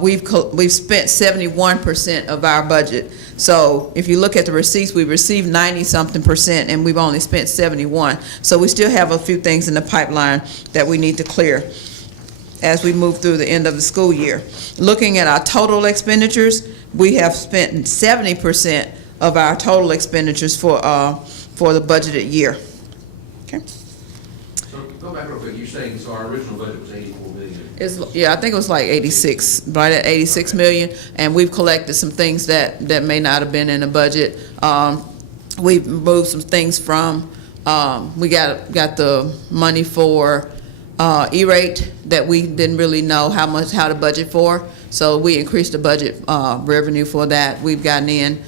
we've spent 71% of our budget. So if you look at the receipts, we received 90-something%, and we've only spent 71. So we still have a few things in the pipeline that we need to clear as we move through the end of the school year. Looking at our total expenditures, we have spent 70% of our total expenditures for the budgeted year. Okay. So go back real quick, you're saying, so our original budget was 84 million. Yeah, I think it was like 86, right at 86 million, and we've collected some things that may not have been in the budget. We've moved some things from, we got the money for E-rate that we didn't really know how to budget for, so we increased the budget revenue for that. We've gotten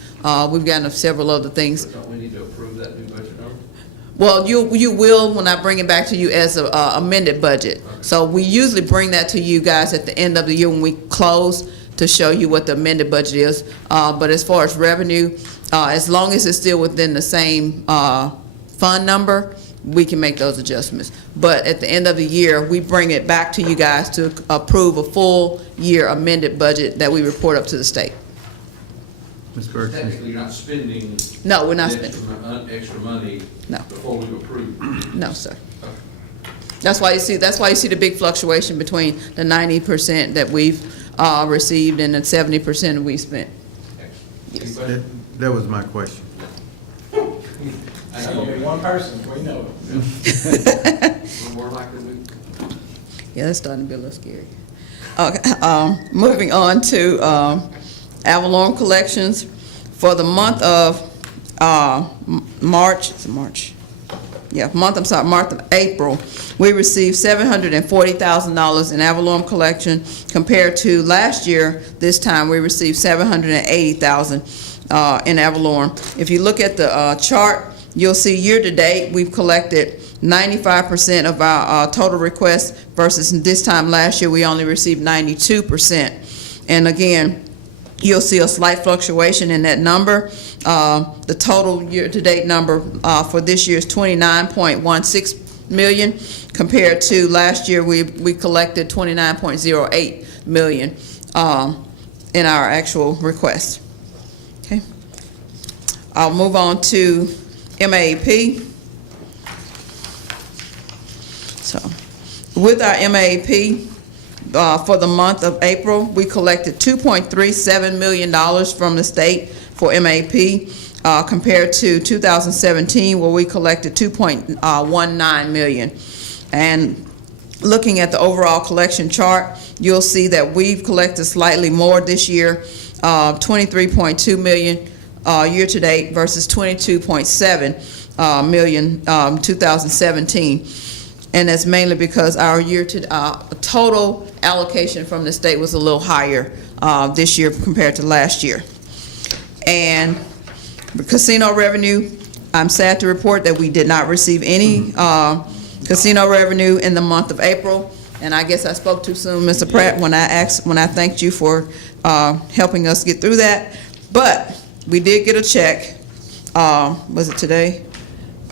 several other things. But don't we need to approve that new budget number? Well, you will when I bring it back to you as a amended budget. Okay. So we usually bring that to you guys at the end of the year when we close to show you what the amended budget is. But as far as revenue, as long as it's still within the same fund number, we can make those adjustments. But at the end of the year, we bring it back to you guys to approve a full year amended budget that we report up to the state. Ms. Burks? Technically, you're not spending. No, we're not the spending. extra money. No. Before we approve. No, sir. Okay. That's why you see the big fluctuation between the 90% that we've received and the 70% we spent. Yes. Anybody? That was my question. I know you're one person, we know it. a little more likely we. Yeah, that's starting to be a little scary. Okay, moving on to Avalon collections. For the month of month of April, we received $740,000 in Avalon collection compared to last year. This time we received $780,000 in Avalon. If you look at the chart, you'll see year to date we've collected 95% of our total requests versus this time last year we only received 92%. And again, you'll see a slight fluctuation in that number. The total year-to-date number for this year is $29.16 million, compared to last year we collected $29.08 million in our actual request. Okay. I'll move on to MAAP. So, with our MAAP, for the month of April, we collected $2.37 million from the state for MAP, compared to 2017, where we collected $2.19 million. And looking at the overall collection chart, you'll see that we've collected slightly more this year, $23.2 million year-to-date versus $22.7 million 2017. And that's mainly because our total allocation from the state was a little higher this year compared to last year. And casino revenue, I'm sad to report that we did not receive any casino revenue in the month of April. And I guess I spoke too soon, Mr. Pratt, when I thanked you for helping us get through that. But we did get a check, was it today?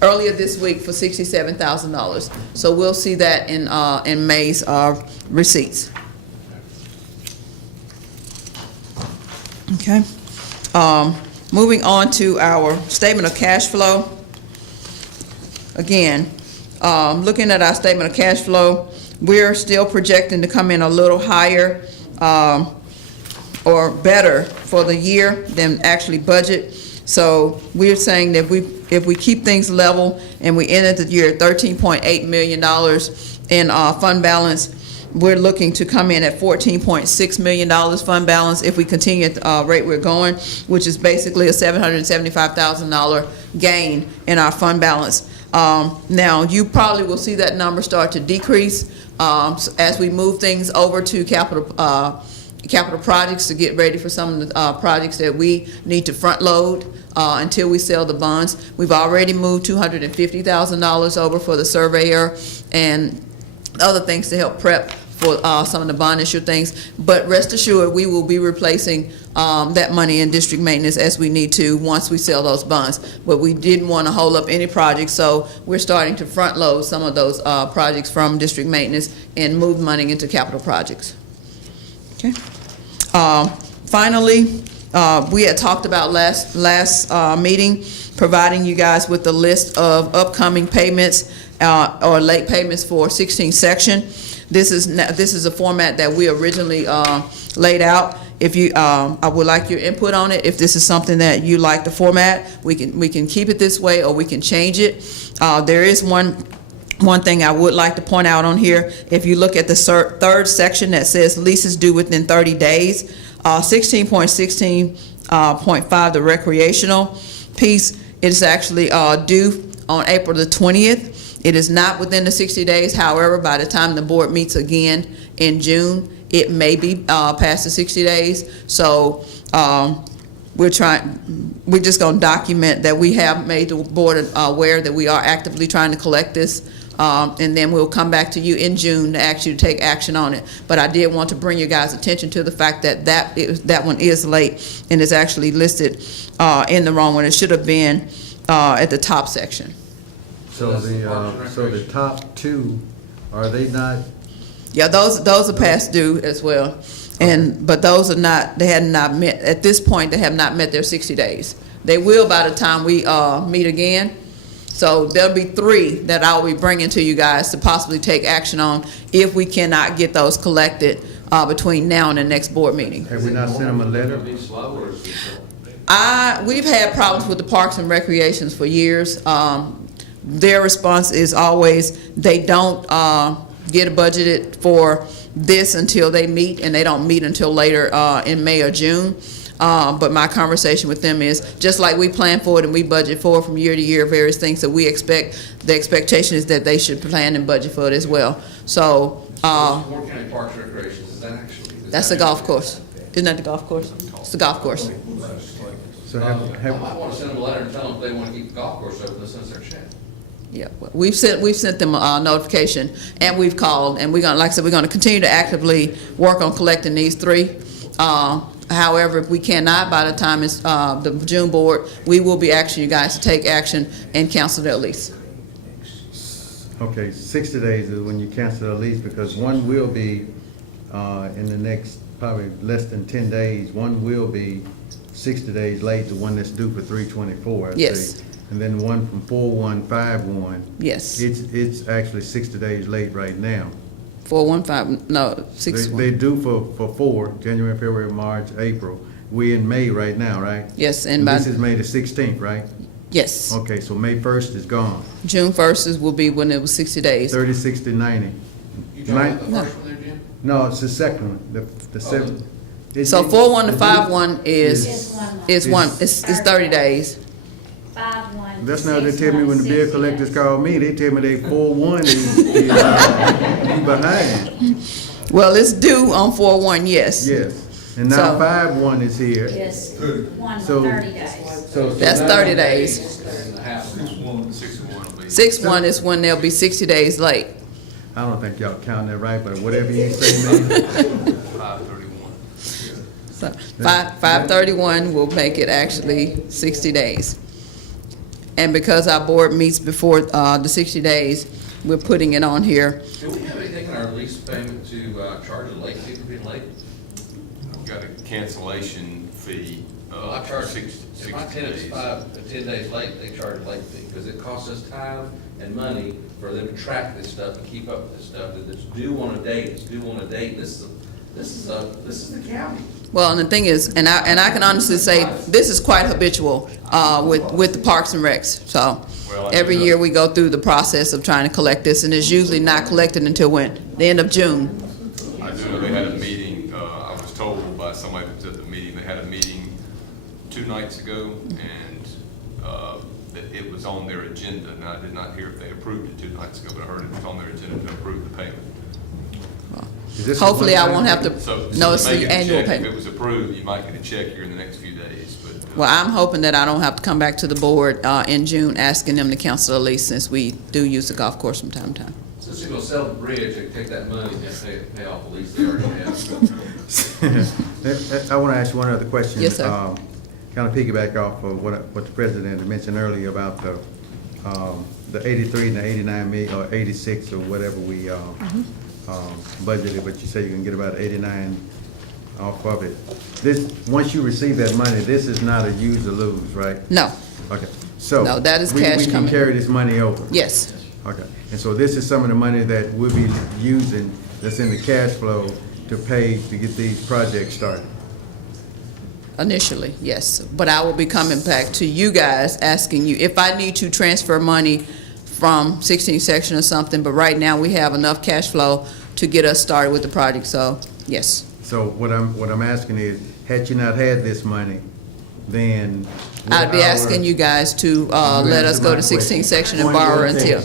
Earlier this week for $67,000. So we'll see that in May's receipts. Okay. Moving on to our statement of cash flow. Again, looking at our statement of cash flow, we're still projecting to come in a little higher or better for the year than actually budget. So we're saying that if we keep things level and we ended the year at $13.8 million in fund balance, we're looking to come in at $14.6 million fund balance if we continue at the rate we're going, which is basically a $775,000 gain in our fund balance. Now, you probably will see that number start to decrease as we move things over to capital projects to get ready for some of the projects that we need to front load until we sell the bonds. We've already moved $250,000 over for the surveyor and other things to help prep for some of the bond issue things. But rest assured, we will be replacing that money in district maintenance as we need to once we sell those bonds. But we didn't want to hold up any projects, so we're starting to front load some of those projects from district maintenance and move money into capital projects. Okay. Finally, we had talked about last meeting, providing you guys with the list of upcoming payments or late payments for 16th section. This is a format that we originally laid out. If you, I would like your input on it. If this is something that you like the format, we can keep it this way or we can change it. There is one thing I would like to point out on here. If you look at the third section that says leases due within 30 days, 16.16.5, the recreational piece, it is actually due on April the 20th. It is not within the 60 days. However, by the time the board meets again in June, it may be past the 60 days. So we're just going to document that we have made the board aware that we are actively trying to collect this. And then we'll come back to you in June to ask you to take action on it. But I did want to bring you guys' attention to the fact that that one is late and is actually listed in the wrong one. It should have been at the top section. So the top two, are they not? Yeah, those are past due as well. But those are not, they had not met, at this point, they have not met their 60 days. They will by the time we meet again. So there'll be 3 that I'll be bringing to you guys to possibly take action on if we cannot get those collected between now and the next board meeting. Have we not sent them a letter? We've had problems with the Parks and Recreations for years. Their response is always they don't get budgeted for this until they meet, and they don't meet until later in May or June. But my conversation with them is, just like we plan for it and we budget for it from year to year, various things that we expect, the expectation is that they should plan and budget for it as well. So, Warren County Parks and Recreation, is that actually? that's the golf course. Isn't that the golf course? It's the golf course. So I might want to send them a letter and tell them if they want to keep the golf course open since they're shut. Yeah, we've sent them a notification, and we've called, and we're gonna, like I said, we're gonna continue to actively work on collecting these 3. However, if we cannot, by the time it's the June board, we will be asking you guys to take action and cancel their lease. Okay, 60 days is when you cancel the lease, because one will be in the next probably less than 10 days. One will be 60 days late, the one that's due for 3/24. Yes. And then one from 4/1/51. Yes. It's actually 60 days late right now. 415, no, 6. They do for 4, January, February, March, April. We in May right now, right? Yes, and by, this is May the 16th, right? yes, Okay, so May 1st is gone. June 1st will be when it was 60 days. 30, 60, 90. You talking about the first one there, Jim? No, it's the second one, the seventh. So 4/1 to 5/1 is It's 1, it's 30 days. 5/1. That's not what they tell me when the bill collectors call me. They tell me they 4/1 is behind. Well, it's due on 4/1, yes. Yes. And now So- 5/1 is here. Yes, one So- 30 days. So That's now- 30 days. And a half. 6/1 will be. 6/1 is when they'll be 60 days late. I don't think y'all counting that right, but whatever you say, man. 5/31. So 5/31 will make it actually 60 days. And because our board meets before the 60 days, we're putting it on here. Do we have anything in our lease payment to charge a late fee for being late? I've got a cancellation fee Well, I of charge, 60 if my tenant's days. 10 days late, they charge a late fee, because it costs us time and money for them to track this stuff and keep up with this stuff, that it's due on a date, it's due on a date, this is the county. Well, and the thing is, and I can honestly say, this is quite habitual with the Parks and Recs. So Well, I every do year know- we go through the process of trying to collect this, and it's usually not collected until when? The end of June. I do know they had a meeting, I was told by somebody that was at the meeting, they had a meeting 2 nights ago, and that it was on their agenda. Now, I did not hear if they approved it 2 nights ago, but I heard it was on their agenda to approve the payment. Is this a Hopefully, I one-time won't thing? have So, to, no, it's you may the get a annual check. If it payment. was approved, you might get a check here in the next few days, but. Well, I'm hoping that I don't have to come back to the board in June asking them to cancel the lease, since we do use the golf course from time to time. Since you're gonna sell the bridge, they take that money and pay off the lease they already have. I want to ask you one other question. Yes, sir. Kind of piggyback off of what the president had mentioned earlier about the 83 and the 89 million, or 86 or whatever we budgeted, but you say you can get about 89 off of it. This, once you receive that money, this is not a use or lose, right? No, Okay, so. No, that is cash We can coming. carry this money over? yes, Okay, and so this is some of the money that we'll be using, that's in the cash flow to pay to get these projects started? initially, yes. But I will be coming back to you guys, asking you if I need to transfer money from 16th section or something, but right now, we have enough cash flow to get us started with the project, so, yes. So what I'm asking is, had you not had this money, then. I'd be asking you guys to let us go to 16th section and borrow until,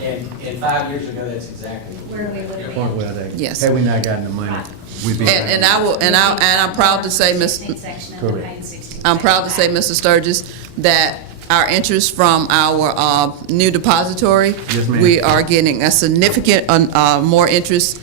And 5 years ago, that's exactly. Where we would have Point been. well taken. Yes. Had we not gotten the money, we'd be. and I will, and I'm proud to say, Miss, 16th section and then Correct. paying 16th I'm proud to say, section Mr. Sturgis, that our interest from our new depository, Yes, ma'am. we are getting a significant more interest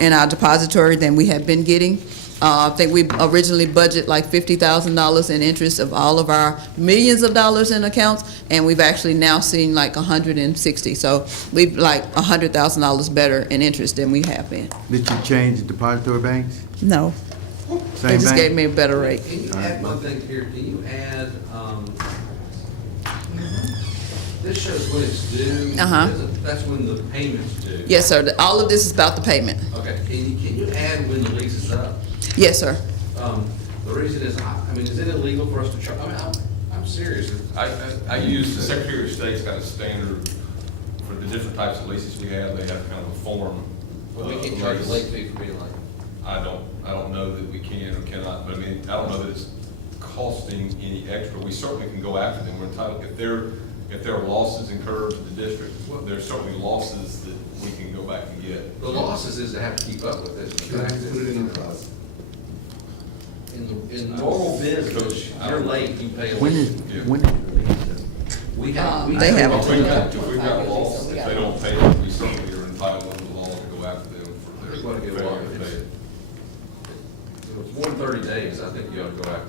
in our depository than we have been getting. I think we originally budget like $50,000 in interest of all of our millions of dollars in accounts, and we've actually now seen like 160. So we've like $100,000 better in interest than we have been. Did you change the depository banks? No, they Same just gave bank? me a better rate. Can you add one thing here, can you add, this shows when it's due. Uh-huh. That's when the payment's due. Yes, sir. All of this is about the payment. Okay, can you add when the lease is up? Yes, sir. The reason is, I mean, is it illegal for us to charge, I mean, I'm serious. I use the Secretary of State's got a standard for the different types of leases we have. They have kind of a form. Well, we can't charge a late fee for being late. I don't know that we can or cannot, but I mean, I don't know that it's costing any extra. We certainly can go after them. We're entitled, if there are losses incurred to the district, well, there's certainly losses that we can go back and get. The losses is to have to keep up with this. The fact is, in normal business, you're late, you pay a When late. is, when is the lease? We have. They have If we've got a loss, if they don't pay it, we certainly are entitled under the law to go after them for their It's gonna get failure water. to pay it. If it's more than 30 days, I think you ought to go after.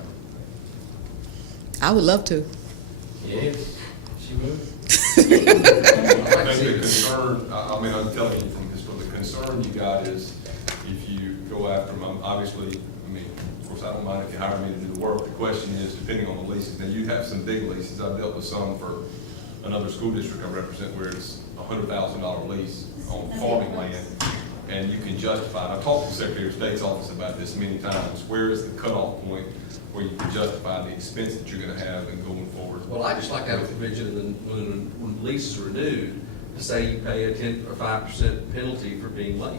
I would love to. Yes, she would. I think the concern, I mean, I'm telling you from the concern you got is if you go after them, obviously, I mean, of course, I don't mind if you hire me to do the work. The question is, depending on the leases, now you have some big leases. I've dealt with some for another school district I represent where it's $100,000 lease on farming land, and you can justify, and I've talked to the Secretary of State's office about this many times, where is the cutoff point where you can justify the expense that you're gonna have and going forward? Well, I just like to have a provision when the lease is renewed, to say you pay a 10 or 5% penalty for being late.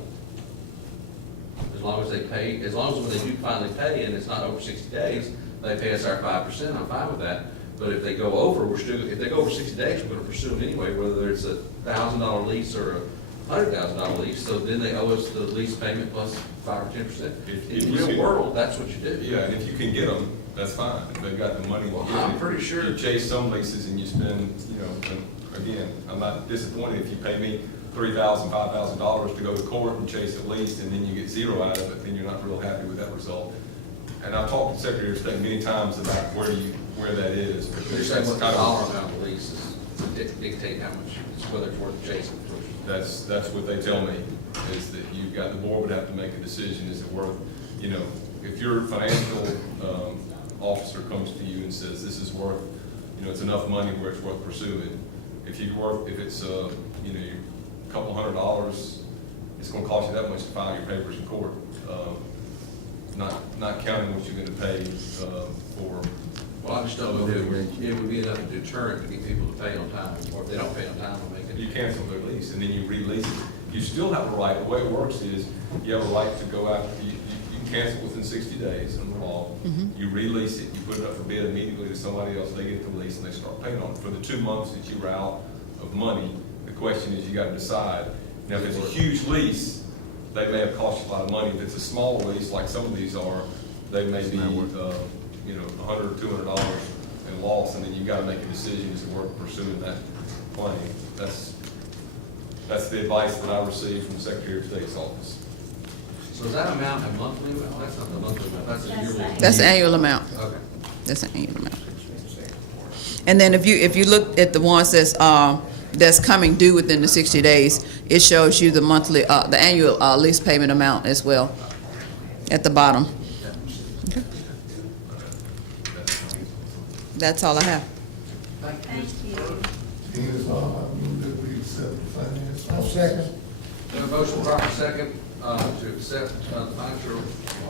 As long as they pay, as long as when they do finally pay and it's not over 60 days, they pay us our 5%, I'm fine with that. But if they go over, if they go over 60 days, we're gonna pursue them anyway, whether it's a $1,000 lease or a $100,000 lease, so then they owe us the lease payment plus 5 or 10%. In the real world, that's what you do. Yeah, and if you can get them, that's fine, if they've got the money. Well, to get I'm it. pretty sure- You chase some leases and you spend, you know, and again, I'm not disappointed if you pay me $3,000, $5,000 to go to court and chase a lease, and then you get zero out of it, then you're not real happy with that result. And I've talked to the Secretary of State many times about where that is. You're saying what the dollar amount of the lease is to dictate how much, whether it's worth chasing. That's what they tell me, is that you've got, the board would have to make a decision, is it worth, you know, if your financial officer comes to you and says, this is worth, you know, it's enough money where it's worth pursuing. If it's, you know, a couple $100, it's gonna cost you that much to file your papers in court. Not counting what you're gonna pay for. Well, I just don't know if it would be enough deterrent to get people to pay on time, or if they don't pay on time, we'll make it. You cancel their lease, and then you release it. You still have a right, the way it works is, you have a right to go out, you can cancel within 60 days under law. You release it, you put it up for bid immediately to somebody else, they get the lease and they start paying on it. For the 2 months that you were out of money, the question is you gotta decide. Now, if it's a huge lease, they may have cost you a lot of money. If it's a small lease, like some of these are, they may be, $100 or $200 in loss, and then you've gotta make a decision as to where pursuing that claim. That's the advice that I received from the Secretary of State's office. So is that amount a monthly amount? That's not the monthly amount, that's a yearly. That's the annual amount. Okay. That's an annual amount. And then if you look at the ones that's coming due within the 60 days, it shows you the monthly, the annual lease payment amount as well at the bottom. Okay. That's all I have. Thank you. I'll second. Then a motion proper second, to accept, the financial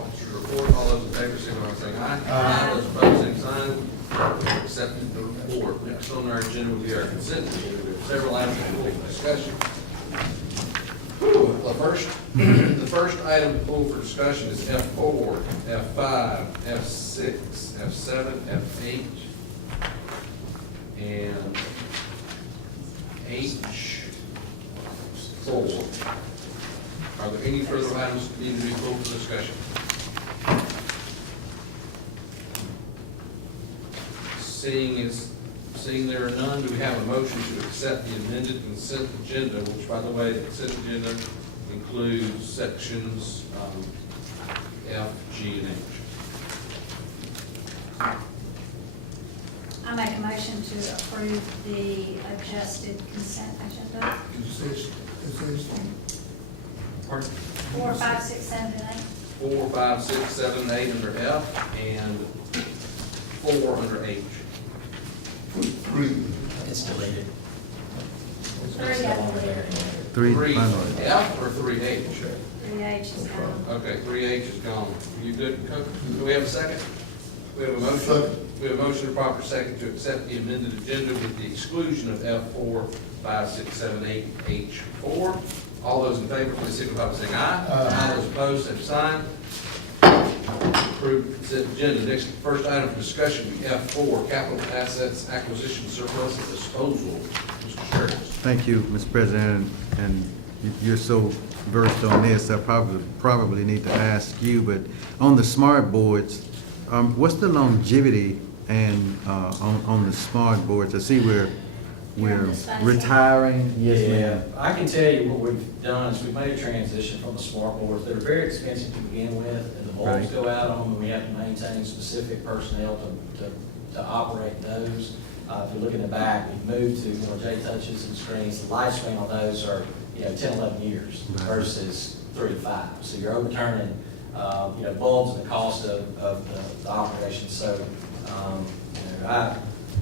officer report. All those in favor, signify by saying aye. Aye. Those opposed, same sign. Accepting the report. Next on our agenda will be our consent agenda. We have several items for discussion. The first item to pull for discussion is F4, F5, F6, F7, F8, and H4. Are there any further items that need to be pulled for discussion? Seeing there are none, do we have a motion to accept the amended consent agenda, which, by the way, the consent agenda includes sections F, G, and H. I make a motion to approve the adjusted consent agenda. Did you say, Pardon? 4, 5, 6, 7, and 8. 4, 5, 6, 7, 8 under F, and 4 under H. It's deleted. 3, I believe. Three Finally. F or 3H? 3H is gone. Okay, 3H is gone. You good, Coach? Do we have a second? We have a motion. We have a motion to proper second to accept the amended agenda with the exclusion of F4, 5, 6, 7, 8, H4. All those in favor, please signify by saying aye. Aye. Those opposed, same sign. Approved consent agenda. Next, first item for discussion, we have F4, capital assets acquisition surplus and disposal. Mr. Sturgis. Thank you, Mr. President, and you're so versed on this, I probably need to ask you, but on the smart boards, what's the longevity and on the smart boards? I see we're retiring. Yes, ma'am. I can tell you what we've done is we've made a transition from the smart boards that are very expensive to begin with, and the bulbs Right. go out on them, and we have to maintain specific personnel to operate those. If you look in the back, we've moved to more J-touches and screens. The lifespan on those are, 10, 11 years Right. versus 3 to 5. So you're overturning, bulbs and the cost of the operation. So,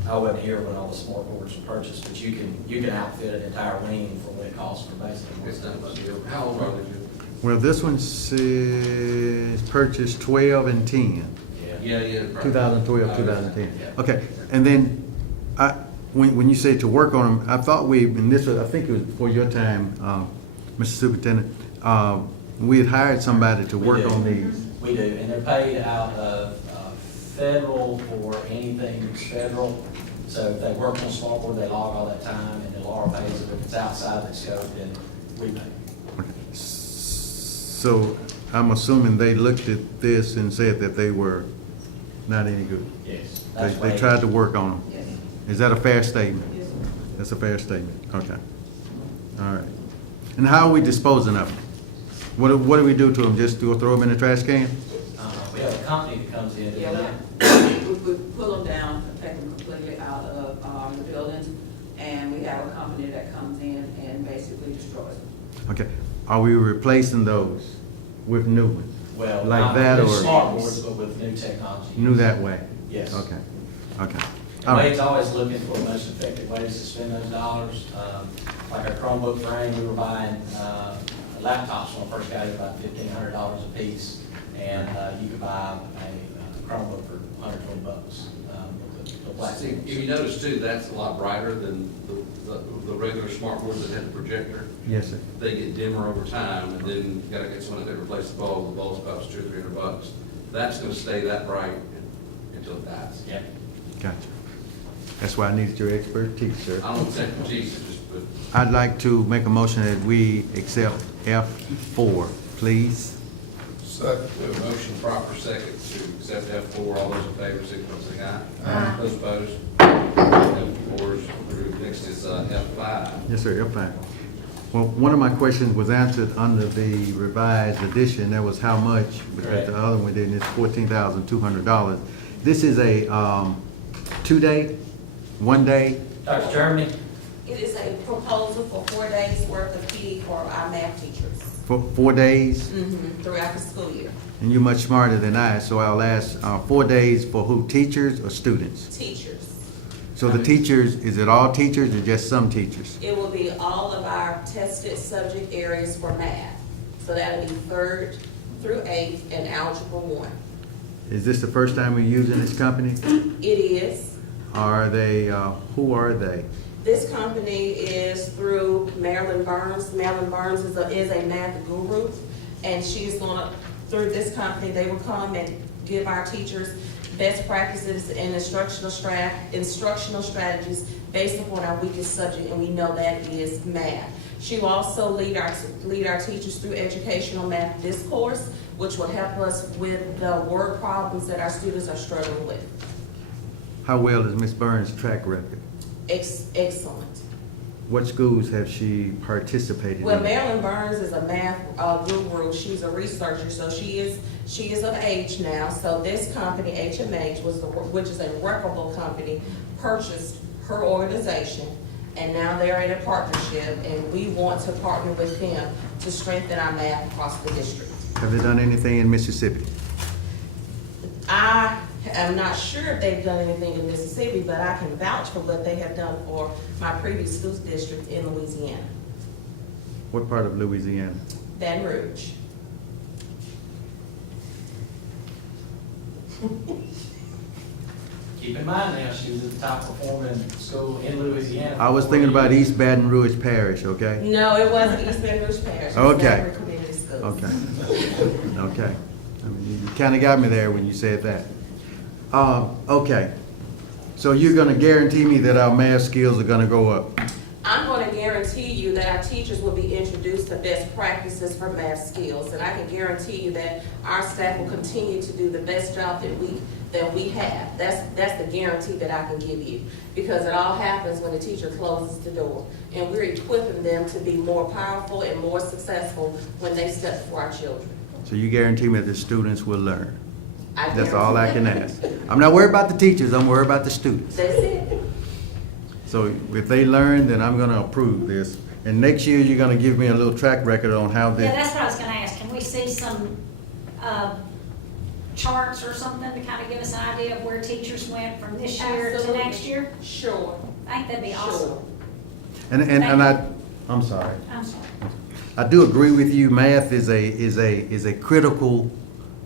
I wasn't here when all the smart boards were purchased, but you can outfit an entire wing for what it costs for basically. It's done about a year. How old are they? Well, this one says purchase 12 and 10. Yeah. 2012, 2010. Yeah. Okay, and then, when you say to work on them, I thought I think it was before your time, Mr. Superintendent, we had hired somebody to We work do. on these. We do, and they're paid out of federal for anything that's federal. So if they work on smart board, they log all that time, and then Laura pays it. If it's outside the scope, then we pay. So I'm assuming they looked at this and said that they were not any good. Yes. They tried to work on them. Yes. Is that a fair statement? Yes. That's a fair statement, okay. All right. And how are we disposing of them? What do we do to them? Just throw them in the trash can? We have a company that comes in. Yeah, we pull them down, take them completely out of the buildings, and we have a company that comes in and basically destroys them. Okay. Are we replacing those with new ones? Well, Like not that with or- smart boards, but with new technology. New that way? Yes. Okay, okay. And All right. Wade's always looking for the most effective ways to spend those dollars. Like our Chromebook frame, we were buying laptops when I first got it, about $1,500 a piece. And you could buy a Chromebook for $120. The See, plastic. if you notice too, that's a lot brighter than the regular smart boards that have the projector, Yes, sir. they get dimmer over time, and then you gotta get someone that replace the bulb. The bulb's about $200 or $300. That's gonna stay that bright until it dies. Yeah. Gotcha. That's why I needed your expertise, sir. I don't think expertise, it's just, but I'd like to make a motion that we accept F4, please. we have a motion, proper second, to accept F4. All those in favor, signify by saying aye. Aye. Those opposed? F4 is approved. Next is F5. Yes, sir, F5. Well, one of my questions was answered under the revised edition. That was how much, because Correct. the other one didn't. It's $14,200. This is a 2-day, 1 day? Dr. Germany? It is a proposal for 4 days worth of PD for our math teachers For 4 days? throughout the school year. And you're much smarter than I, so I'll ask, 4 days for who, teachers or students? Teachers. So the teachers, is it all teachers or just some teachers? It will be all of our tested subject areas for math. So that'll be 3rd through 8th and Algebra 1. Is this the first time we're using this company? It is. Are they, who are they? This company is through Marilyn Burns. Marilyn Burns is a math guru, and she's gonna, through this company, they will come and give our teachers best practices and instructional strategies based upon our weakest subject, and we know that is math. She will also lead our teachers through educational math discourse, which will help us with the word problems that our students are struggling with. How well is Ms. Burns' track record? Excellent. What schools have she participated in? Well, Marilyn Burns is a math guru. She's a researcher, so she is of age now. So this company, HMH, which is a reputable company, purchased her organization, and now they're in a partnership, and we want to partner with them to strengthen our math across the district. Have they done anything in Mississippi? I'm not sure if they've done anything in Mississippi, but I can vouch for what they have done for my previous school district in Louisiana, What part of Louisiana? Baton Rouge. Keep in mind now, she was at the top performing school in Louisiana. I was thinking about East Baton Rouge Parish, okay? No, it wasn't East Baton Rouge Parish. It was Okay. Baton Rouge Community Schools. Okay. Okay. I mean, you kinda got me there when you said that. Okay. So you're gonna guarantee me that our math skills are gonna go up? I'm going to guarantee you that our teachers will be introduced to best practices for math skills, and I can guarantee you that our staff will continue to do the best job that we have. That's the guarantee that I can give you, because it all happens when the teacher closes the door, and we're equipping them to be more powerful and more successful when they step before our children. So you guarantee me that the students will learn? I That's all I guarantee can that. ask. I'm not worried about the teachers, I'm worried about the students. That's it. So if they learn, then I'm gonna approve this. And next year, you're gonna give me a little track record on how Yeah, this, that's what I was gonna ask. Can we see some charts or something to kind of give us an idea of where teachers went from this year to Absolutely. next year? Sure. I think that'd be Sure. awesome. and I'm sorry. I'm sorry. I do agree with you, math is a critical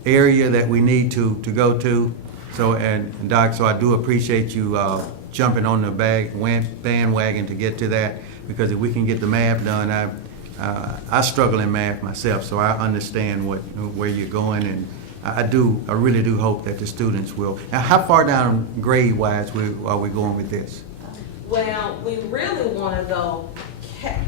area that we need to go to. So, and Doc, so I do appreciate you, jumping on the bandwagon to get to that, because if we can get the math done, I struggle in math myself, so I understand where you're going, and I really do hope that the students will. Now, how far down grade-wise are we going with this? Well, we really want to go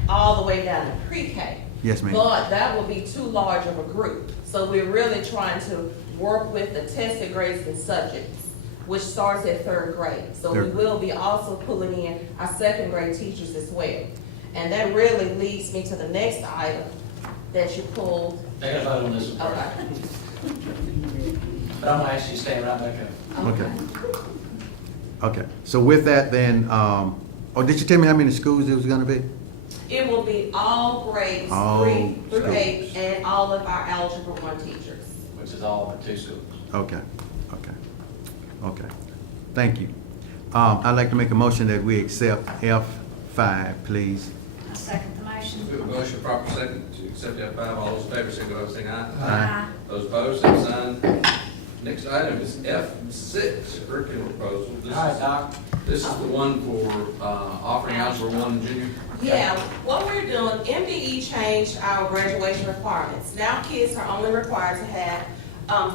all the way down to pre-K. Yes, ma'am. But that will be too large of a group. So we're really trying to work with the tested grades and subjects, which starts at 3rd grade. So we Third. will be also pulling in our 2nd grade teachers as well. And that really leads me to the next item that you pulled. They gotta vote on this one Okay. first. But I'm gonna ask you to stand right back up. Okay. Okay, so with that then, did you tell me how many schools it was gonna be? It will be all grades, All 3 through schools. 8, and all of our Algebra 1 teachers. Which is all but 2 schools. Okay, okay. Thank you. I'd like to make a motion that we accept F5, please. I second the motion. we have a motion, proper second, to accept F5. All those in favor, signify by saying aye. Aye. Those opposed, same sign. Next item is F6, curriculum proposal. This All right, is- Doc. This is the one for offering Algebra 1 and junior. Yeah, what we're doing, MDE changed our graduation requirements. Now kids are only required to have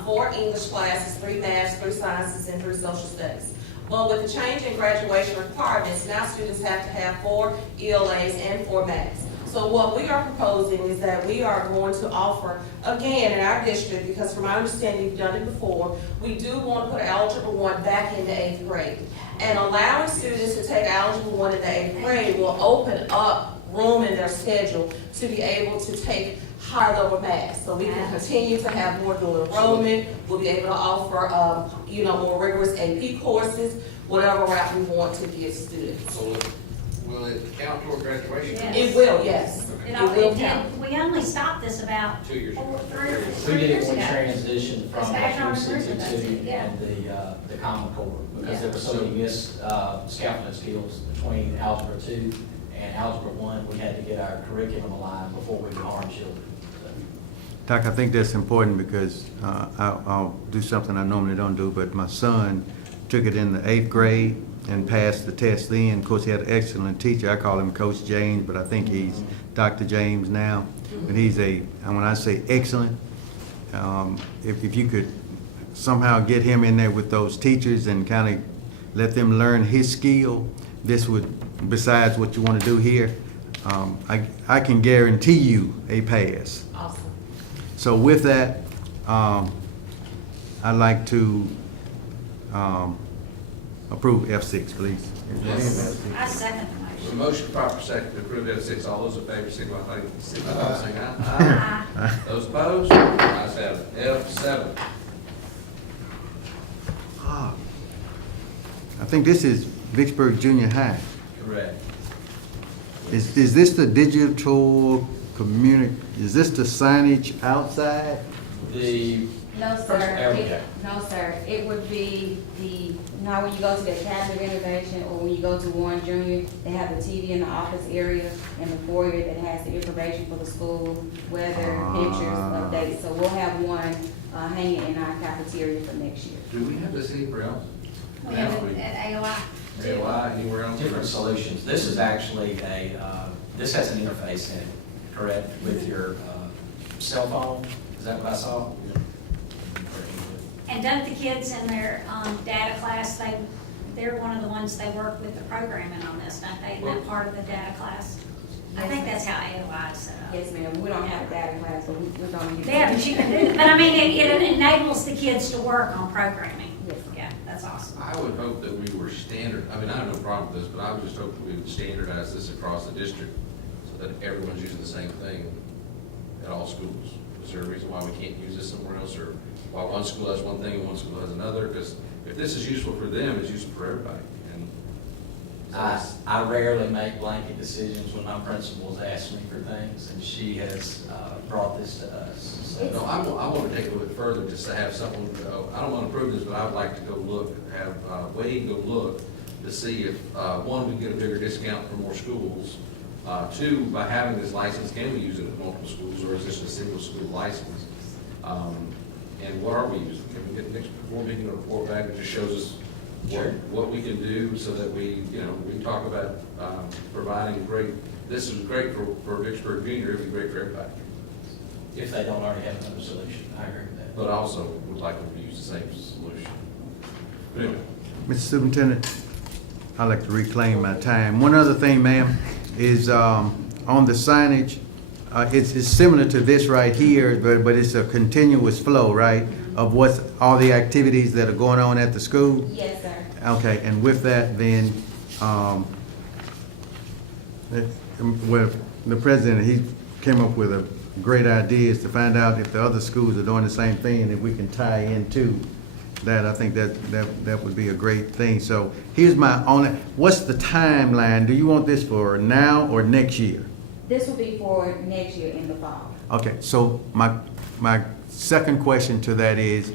4 English classes, 3 maths, 3 sciences, and 3 social studies. Well, with the change in graduation requirements, now students have to have 4 ELAs and 4 maths. So what we are proposing is that we are going to offer, again, in our district, because from my understanding, you've done it before, we do want to put Algebra 1 back into 8th grade. And allowing students to take Algebra 1 in the 8th grade will open up room in their schedule to be able to take higher level math. So we can continue to have more dual enrollment, we'll be able to offer, more rigorous AP courses, whatever route we want to give students. So will it count toward graduation? Yes. It will, yes. You It know, will count. we only stopped this about 2 years ago. 3 We did years it when ago. transitioned from It's back on HBCU original, to yeah. and the Common Core, because Yeah. there were so many missed scaffolding skills between Algebra 2 and Algebra 1. We had to get our curriculum aligned before we could harm children. So, Doc, I think that's important because I'll do something I normally don't do, but my son took it in the 8th grade and passed the test then. Of course, he had an excellent teacher. I call him Coach James, but I think he's Dr. James now. But he's and when I say excellent, if you could somehow get him in there with those teachers and kind of let them learn his skill, this would, besides what you want to do here, I can guarantee you a pass. Awesome. So with that, I'd like to approve F6, please. I second the A motion. motion proper second to approve F6. All those in favor, signify by saying aye. Aye. Those opposed? Ayes have it. F7. I think this is Vicksburg Junior High. correct. Is this the digital is this the signage outside? The No, First, sir. there we go. No, sir. It would be when you go to the Academy renovation or when you go to Warren Junior, they have the TV in the office area and the foyer that has the information for the school, weather, pictures, updates. So we'll have one hanging in our cafeteria for next year. Do we have this anywhere else? We have it at AOI. AOI, anywhere else? different solutions. This is actually this has an interface in it, correct, with your cell phone? Is that what I saw? And don't the kids in their data class, they're one of the ones they work with the programming on this, don't they? They're part of the data class. I think that's how AOI is set up. Yes, ma'am. We don't have a data class, so we're going to. Yeah, but you can do, but I mean, it enables the kids to work on programming. Yes. Yeah, that's awesome. I would hope that we were I mean, I have no problem with this, but I would just hope that we would standardize this across the district so that everyone's using the same thing at all schools. Is there a reason why we can't use this somewhere else, or why one school has one thing and one school has another? Because if this is useful for them, it's useful for everybody. And I rarely make blanket decisions when my principals ask me for things, and she has brought this to us. So, no, I want to take it a little bit further, just to have someone, I don't want to approve this, but I would like to go look, have Wade go look to see if, one, we can get a bigger discount for more schools. Two, by having this license, can we use it at multiple schools, or is this a single school license? And what are we using? Can we get next board meeting a report back that just shows us what we can do so that we can talk about providing this is great for Vicksburg Junior, it'd be great for everybody. if they don't already have another solution, I agree with that. But I also would like them to use the same solution. But anyway. Mr. Superintendent, I'd like to reclaim my time. One other thing, ma'am, is on the signage, it's similar to this right here, but it's a continuous flow, right, of what's all the activities that are going on at the school? Yes, sir. Okay, and with that, then, well, the president, he came up with a great idea is to find out if the other schools are doing the same thing, and if we can tie into that. I think that would be a great thing. So here's my only, what's the timeline? Do you want this for now or next year? This will be for next year in the fall. Okay, so my second question to that is,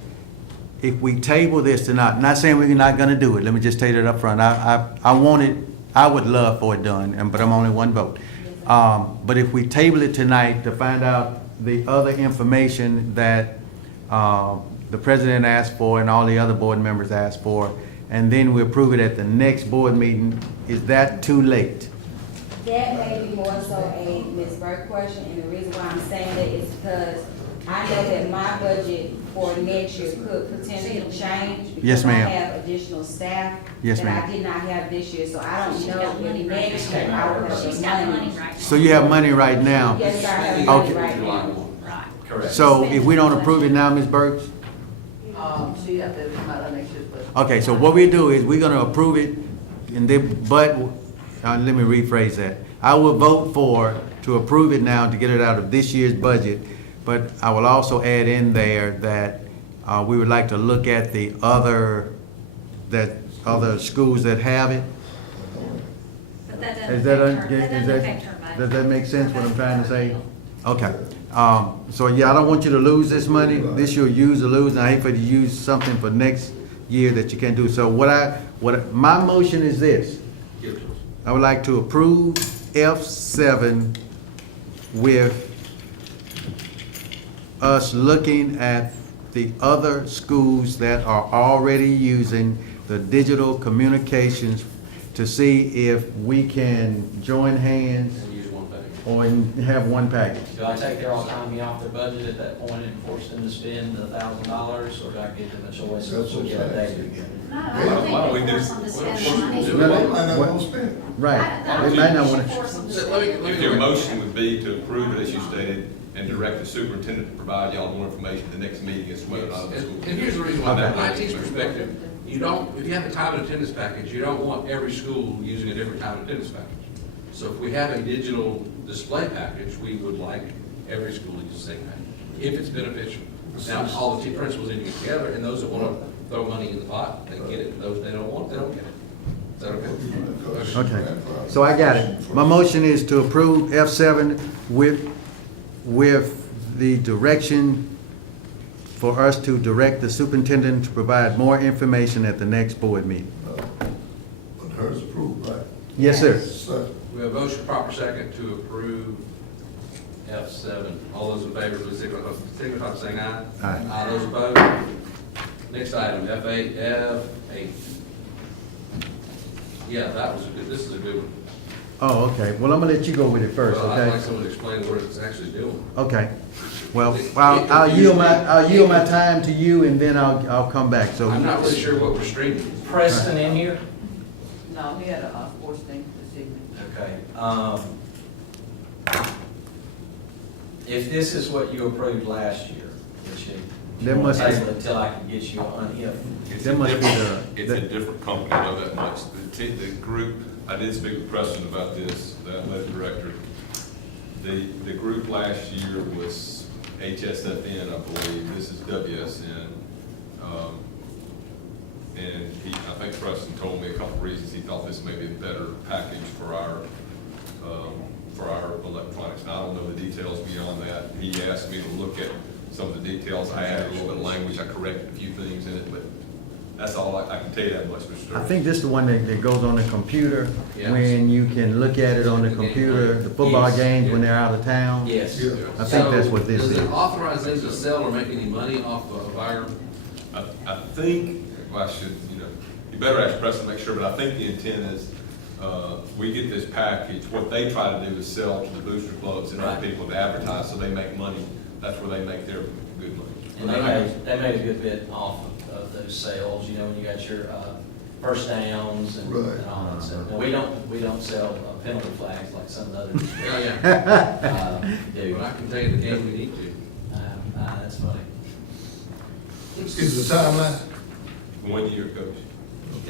if we table this tonight, not saying we're not gonna do it, let me just state it up front. I would love for it done, but I'm only one vote. But if we table it tonight to find out the other information that the president asked for and all the other board members asked for, and then we approve it at the next board meeting, is that too late? That may be more so a Ms. Burke question, and the reason why I'm saying that is because I know that my budget for next year could potentially change. Yes, ma'am. Because I have additional staff. Yes, that ma'am. I did not have this year, so I don't She's know got money if right next now. year I will have She's the got money. money right now. So you have money right now? Yes, sir, I have money Okay. right July now. 1. Right. Correct. So if we don't approve it now, Ms. Burks? She have to come out of next year's budget. Okay, so what we do is we're gonna approve it, and then, but, let me rephrase that. I will vote to approve it now to get it out of this year's budget, but I will also add in there that, we would like to look at the other schools that have it. But that Is doesn't that, affect her, that doesn't affect her budget. does that make sense what I'm trying to say? Okay, so yeah, I don't want you to lose this money. This you'll use or lose, and I hate for you to use something for next year that you can't do. So my motion is this. Give it to us. I would like to approve F7 with us looking at the other schools that are already using the digital communications to see if we can join hands And use one thing. or have one package. Do I take their autonomy off their budget at that point and force them to spend $1,000, or do I give them a choice to get a day? No, I don't Why don't we think do- they force them to spend money. No, they- Right, they might not want to. If your motion would be to approve it as you stated and direct the superintendent to provide y'all more information at the next meeting as to whether or not the school. And here's the reason why, from IT's perspective, you don't, if you have a time and attendance package, you don't want every school using a different time and attendance package. So if we have a digital display package, we would like every school to use the same package, if it's beneficial. Now, all the principals need to get together, and those that want to throw money in the pot, they get it, those they don't want, they don't get it. Is that okay? Okay, so I got it. My motion is to approve F7 with the direction for us to direct the superintendent to provide more information at the next board meeting. But hers approved, right? Yes, sir. So, We have a motion, proper second, to approve F7. All those in favor, please signify by saying aye. Aye. Aye, those opposed. Next item, F8. Yeah, that was a good, this is a good one. Oh, okay. Well, I'm gonna let you go with it first, Well, I'd like okay? someone to explain what it's actually doing. Okay. Well, I'll yield my time to you, and then I'll come back, so. I'm not really sure what we're streaming. Preston in here? No, he had a sports thing this evening. Okay. If this is what you approved last year, which you That must be- table until I can get you on if. It's That a must be different, the- it's a different company, I know that much. The group, I did speak with Preston about this, the athletic director. The group last year was HSFN, I believe, this is WSN. And I think Preston told me a couple reasons he thought this may be a better package for our electronics. Now, I don't know the details beyond that. He asked me to look at some of the details. I added a little bit of language, I corrected a few things in it, but that's all I can tell you that much, Mr. I Sturgis. think this is the one that goes on the computer, Yes. when you can look at it on the computer, the football Yes. games when they're out of town. Yes. I think that's what this Does is. it authorize them to sell or make any money off of our? I think, well, I should, you better ask Preston to make sure, but I think the intent is, we get this package, what they try to do is sell to the booster clubs and other Right. people to advertise, so they make money. That's where they make their good money. And they made a good bit off of those sales, when you got your first downs and Right. and all that stuff. Now, we don't sell penalty flags like some of the others Yeah. do. But I can tell you the game we need to. That's funny. Is the timeline? 1 year, coach.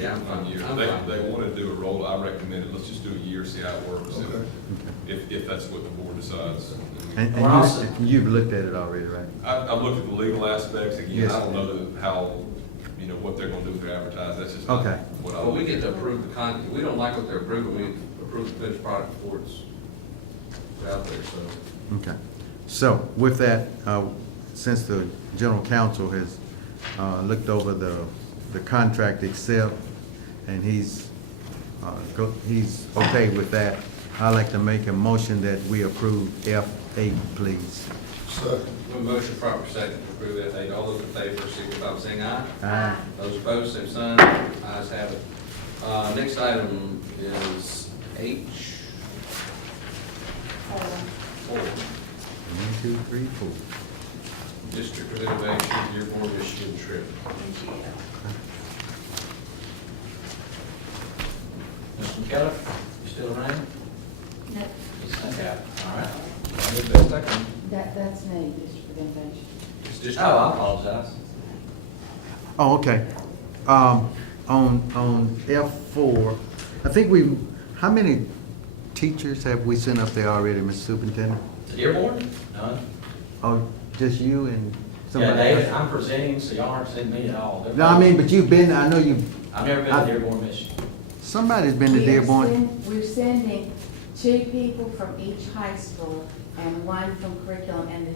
Yeah, I'm fine. 1 year. I'm fine. They want to do a roll, I recommend it, let's just do a year, see how it works. and Okay. If that's what the board decides. And We're also- you've looked at it already, right? I've looked at the legal aspects, again, Yes. I don't know how, what they're gonna do with their advertising, that's just Okay. what I. Well, we get to approve the content. We don't like what they're approving, we approve the finished product before it's out there, so. Okay. So with that, since the general counsel has looked over the contract itself, and he's okay with that, I'd like to make a motion that we approve F8, please. Second. A motion proper second to approve F8. All those in favor, signify by saying aye. Aye. Those opposed, same sign. Ayes have it. Next item is H. 4. 1, 2, 3, 4. District of Innovation, Dearborn, Michigan trip. Mr. McKellar, you still around? No, Okay, all right. I'll move that second. that's me, District of Innovation. It's district. Oh, I apologize. Oh, okay. On F4, I think how many teachers have we sent up there already, Mr. Superintendent? To Dearborn? None. Oh, just you and Yeah, somebody David, else? I'm presenting, so y'all aren't sending me at all. No, I mean, but you've been, I know I've never been to Dearborn, Michigan. somebody's been to Dearborn. We're sending 2 people from each high school and 1 from curriculum, and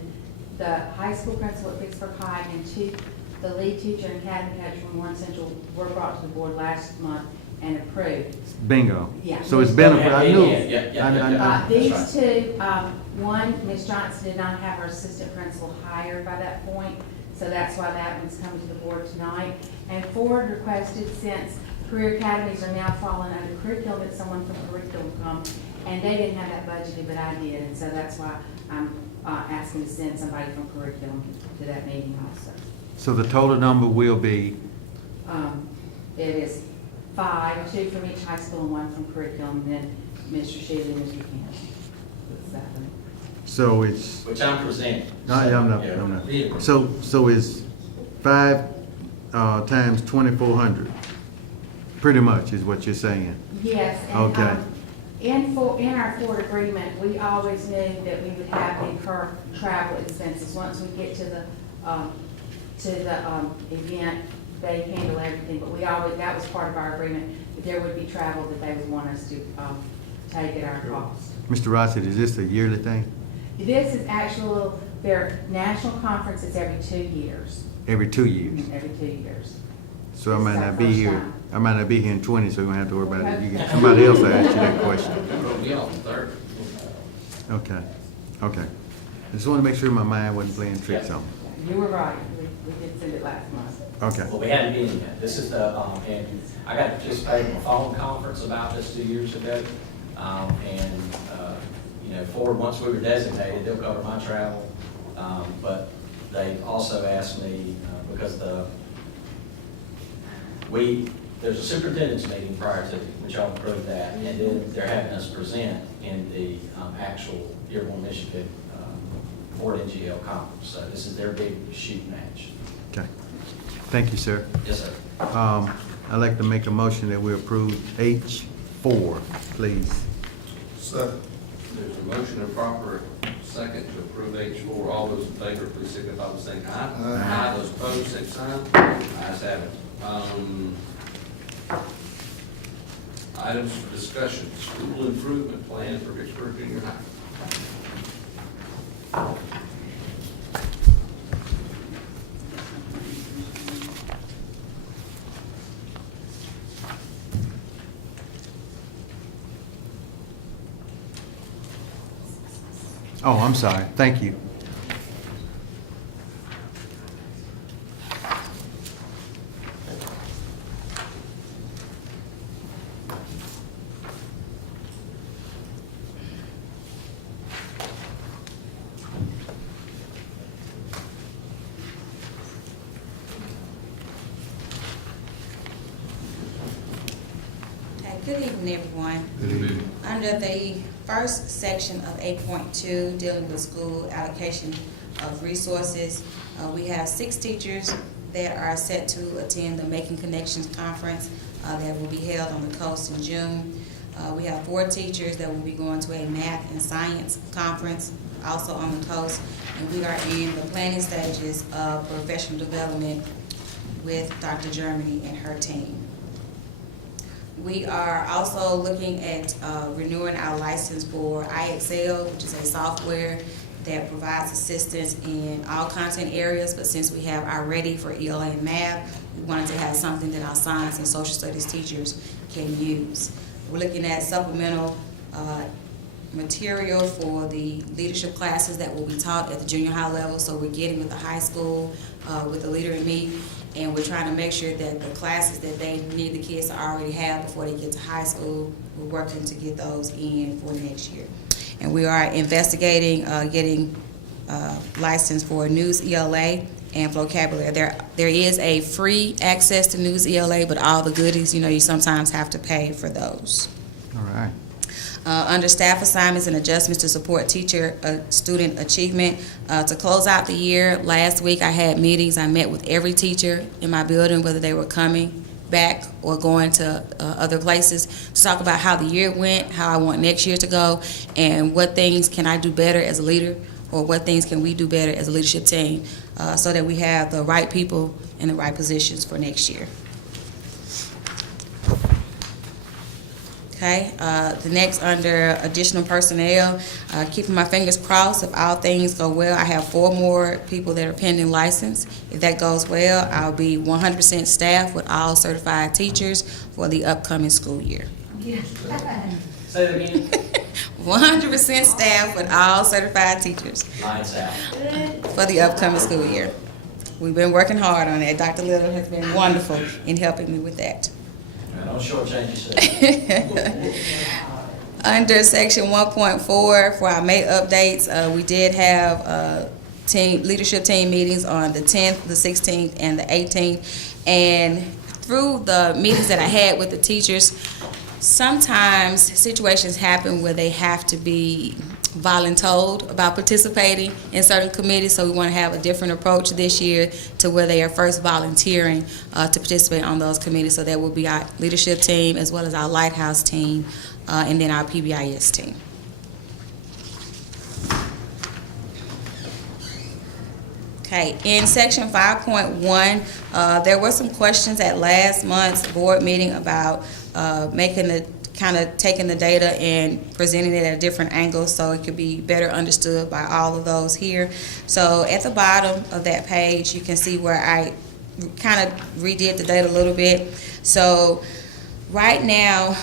the high school principal at Vicksburg High and the lead teacher and academy coach from Warren Central were brought to the board last month and approved. Bingo. Yeah. So it's been, I knew. Yeah. These That's 2, one, Ms. Johnson did not have her assistant principal hired by that point, so that's why that one's coming to the board tonight. And Ford requested, since career academies are now falling under curriculum, that someone from curriculum come, and they didn't have that budgeted, but I did, and so that's why I'm asking to send somebody from curriculum to that meeting also. So the total number will be, It is 5, 2 from each high school and 1 from curriculum, and then Mr. Shealy and Mr. Kent. That's 7. so it's, Which I'm presenting. no, yeah, I'm not. So it's 5 times 2,400, pretty much is what you're saying. Yes, Okay. and in our Ford agreement, we always knew that we would have incur travel expenses. Once we get to the event, they handle everything, but that was part of our agreement, that there would be travel that they would want us to take at our cost. Mr. Rossett, is this a yearly thing? This is their national conference is every 2 years. Every 2 years? Every 2 years. So I This might is our not be first here, time. I might not be here in 20, so we don't have to worry about it. You get, somebody else will ask you that question. Yeah, on third. Okay, okay. I just want to make sure my mind wasn't playing tricks on me. You were right, we did send it last month. Okay. Well, we had a meeting yet. This is and I got to participate in a phone conference about this 2 years ago. Ford, once we were designated, they'll cover my travel. But they also asked me, because there's a superintendent's meeting prior to, which I'll approve that, and then they're having us present in the actual Dearborn, Michigan Ford NGL conference. So this is their big shoot match. Okay. Thank you, sir. Yes, sir. I'd like to make a motion that we approve H4, please. Second. There's a motion and proper second to approve H4. All those in favor, please signify by saying aye. Aye. Those opposed, same sign. Ayes have it. Items for discussion, school improvement plan for Vicksburg Junior High. Oh, I'm sorry. Thank you. Good evening, everyone. Under the first section of 8.2, dealing with school allocation of resources, we have 6 teachers that are set to attend the Making Connections Conference that will be held on the coast in June. We have 4 teachers that will be going to a math and science conference also on the coast, and we are in the planning stages of professional development with Dr. Germany and her team. We are also looking at renewing our license for IXL, which is a software that provides assistance in all content areas, but since we have our Ready for ELA and Math, we wanted to have something that our science and social studies teachers can use. We're looking at supplemental material for the leadership classes that will be taught at the junior high level. So we're getting with the high school, with the Leader in Me, and we're trying to make sure that the classes that they need the kids to already have before they get to high school, we're working to get those in for next year. And we are investigating getting licensed for News ELA and vocabulary. There is a free access to News ELA, but all the goodies, you sometimes have to pay for those. All right. Under staff assignments and adjustments to support teacher student achievement, to close out the year, last week I had meetings. I met with every teacher in my building, whether they were coming back or going to other places, to talk about how the year went, how I want next year to go, and what things can I do better as a leader, or what things can we do better as a leadership team, so that we have the right people in the right positions for next year. Okay, the next under additional personnel, keeping my fingers crossed, if all things go well, I have 4 more people that are pending license. If that goes well, I'll be 100% staffed with all certified teachers for the upcoming school year. Say that again. 100% staffed with all certified teachers Lights out. for the upcoming school year. We've been working hard on that. Dr. Little has been wonderful in helping me with that. Don't shortchange yourself. Under section 1.4, for our May updates, we did have leadership team meetings on the 10th, the 16th, and the 18th. And through the meetings that I had with the teachers, sometimes situations happen where they have to be voluntold about participating in certain committees, so we want to have a different approach this year to where they are first volunteering to participate on those committees. So that will be our leadership team as well as our Lighthouse team and then our PBIS team. Okay, in section 5.1, there were some questions at last month's board meeting about taking the data and presenting it at a different angle so it could be better understood by all of those here. So at the bottom of that page, you can see where I kind of redid the data a little bit. So right now,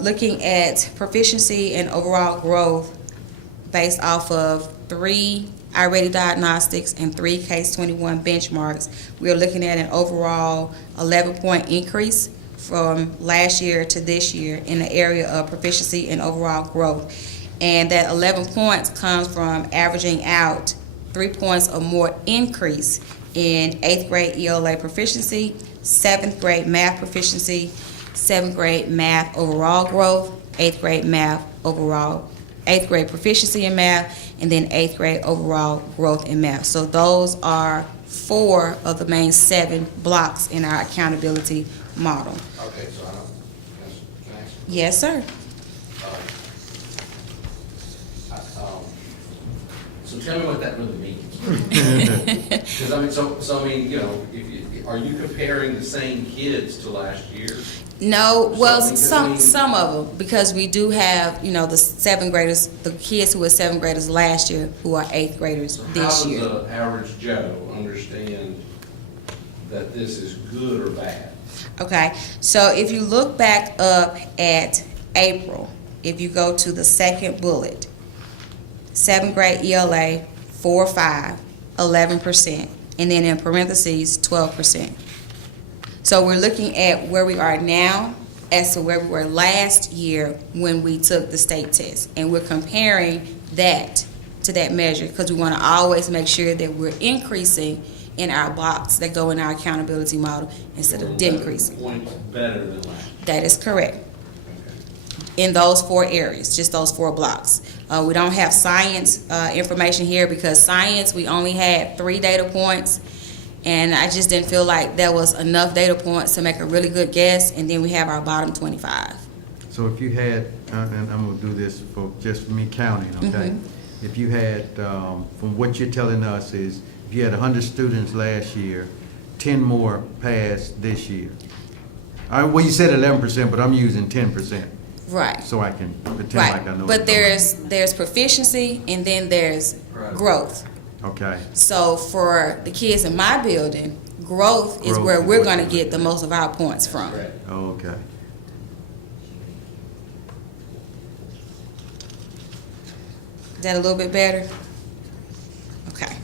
looking at proficiency and overall growth based off of 3 iReady diagnostics and 3 Case 21 benchmarks, we are looking at an overall 11-point increase from last year to this year in the area of proficiency and overall growth. And that 11 points comes from averaging out 3 points or more increase in 8th grade ELA proficiency, 7th grade math proficiency, 7th grade math overall growth, 8th grade math overall, 8th grade proficiency in math, and then 8th grade overall growth in math. So those are 4 of the main 7 blocks in our accountability model. Okay, so can I ask? Yes, sir. So tell me what that really means. Because are you comparing the same kids to last year? No, well, Something some of them, because we do have, the 7th graders, the kids who were 7th graders last year who are 8th graders this year. How does the average Joe understand that this is good or bad? Okay, so if you look back up at April, if you go to the second bullet, 7th grade ELA, 4.5, 11%, and then in parentheses, 12%. So we're looking at where we are now as to where we were last year when we took the state test. And we're comparing that to that measure because we want to always make sure that we're increasing in our blocks that go in our accountability model instead of decreasing. Points better than last year. That is correct. In those 4 areas, just those 4 blocks. We don't have science information here because science, we only had 3 data points, and I just didn't feel like there was enough data points to make a really good guess, and then we have our bottom 25. So if you had, and I'm gonna do this for just me counting, okay? If you had, from what you're telling us is, if you had 100 students last year, 10 more passed this year. Well, you said 11%, but I'm using 10%. Right. So I can pretend Right. like I know. But there's proficiency and then there's growth. Okay. So for the kids in my building, growth is where we're going to get the most of our points from. Okay. Is that a little bit better? Okay.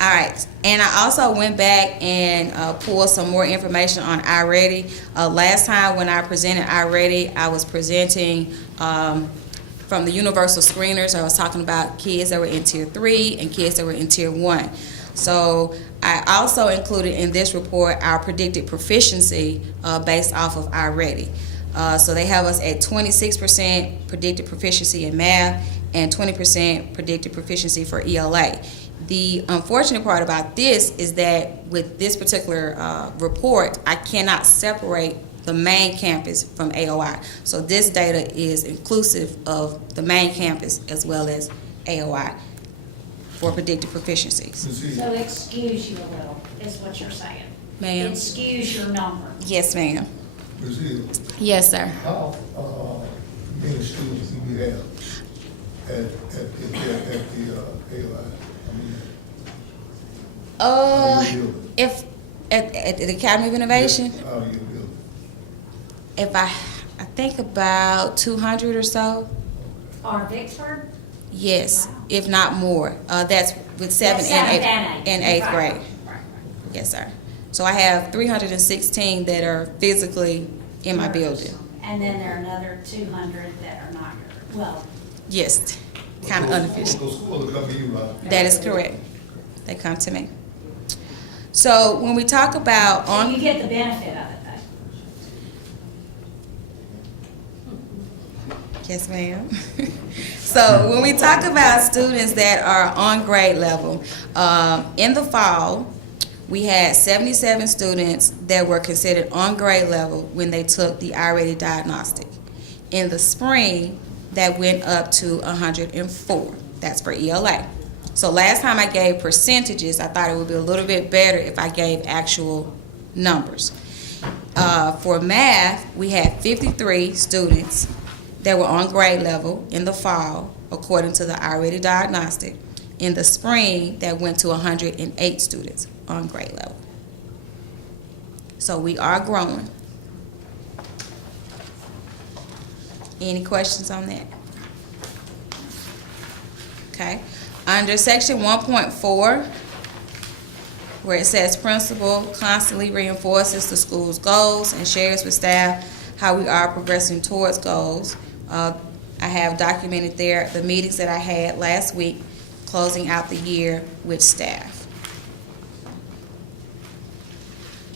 All right. And I also went back and pulled some more information on iReady. Last time when I presented iReady, I was presenting from the universal screeners. I was talking about kids that were in Tier 3 and kids that were in Tier 1. So I also included in this report our predicted proficiency based off of iReady. So they have us at 26% predicted proficiency in math and 20% predicted proficiency for ELA. The unfortunate part about this is that with this particular report, I cannot separate the main campus from AOI. So this data is inclusive of the main campus as well as AOI for predicted proficiencies. So it skews you a little, is what you're saying. Ma'am? It skews your number. Yes, ma'am. Ms. Hill, Yes, sir. how many students do we have at the AOI? How you building? If at the Academy of Innovation, How you building? if I think about 200 or so. Or Vicksburg? Yes, if not more. That's with seventh That's and eighth Right, grade. right, right. Yes, sir. So I have 316 that are physically in my building. And then there are another 200 that are not, well, Yes, kind of unofficial. Those schools will come to you, right? That is correct. They come to me. So when we talk about so on. you get the benefit of it, though. Yes, ma'am. So when we talk about students that are on grade level, in the fall, we had 77 students that were considered on grade level when they took the iReady diagnostic. In the spring, that went up to 104. That's for ELA. So last time I gave percentages, I thought it would be a little bit better if I gave actual numbers. For math, we had 53 students that were on grade level in the fall, according to the iReady diagnostic. In the spring, that went to 108 students on grade level. So we are growing. Any questions on that? Okay. Under section 1.4, where it says principal constantly reinforces the school's goals and shares with staff how we are progressing towards goals. I have documented there the meetings that I had last week, closing out the year with staff.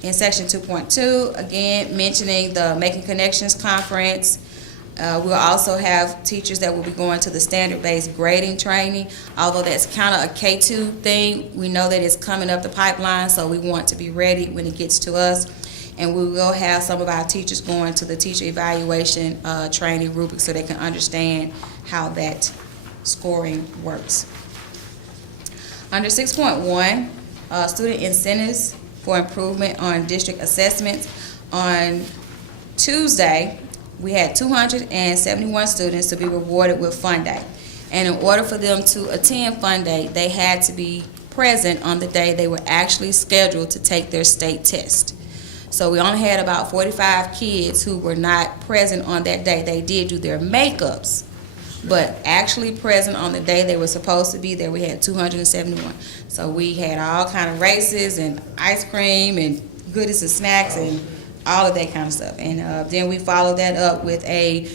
In section 2.2, again, mentioning the Making Connections Conference. We'll also have teachers that will be going to the standard-based grading training. Although that's kind of a K2 thing, we know that it's coming up the pipeline, so we want to be ready when it gets to us. And we will have some of our teachers going to the teacher evaluation training rubric so they can understand how that scoring works. Under 6.1, student incentives for improvement on district assessments. On Tuesday, we had 271 students to be rewarded with Fun Day. And in order for them to attend Fun Day, they had to be present on the day they were actually scheduled to take their state test. So we only had about 45 kids who were not present on that day. They did do their makeups, but actually present on the day they were supposed to be there, we had 271. So we had all kind of races and ice cream and goodies and snacks and all of that kind of stuff. And then we followed that up with a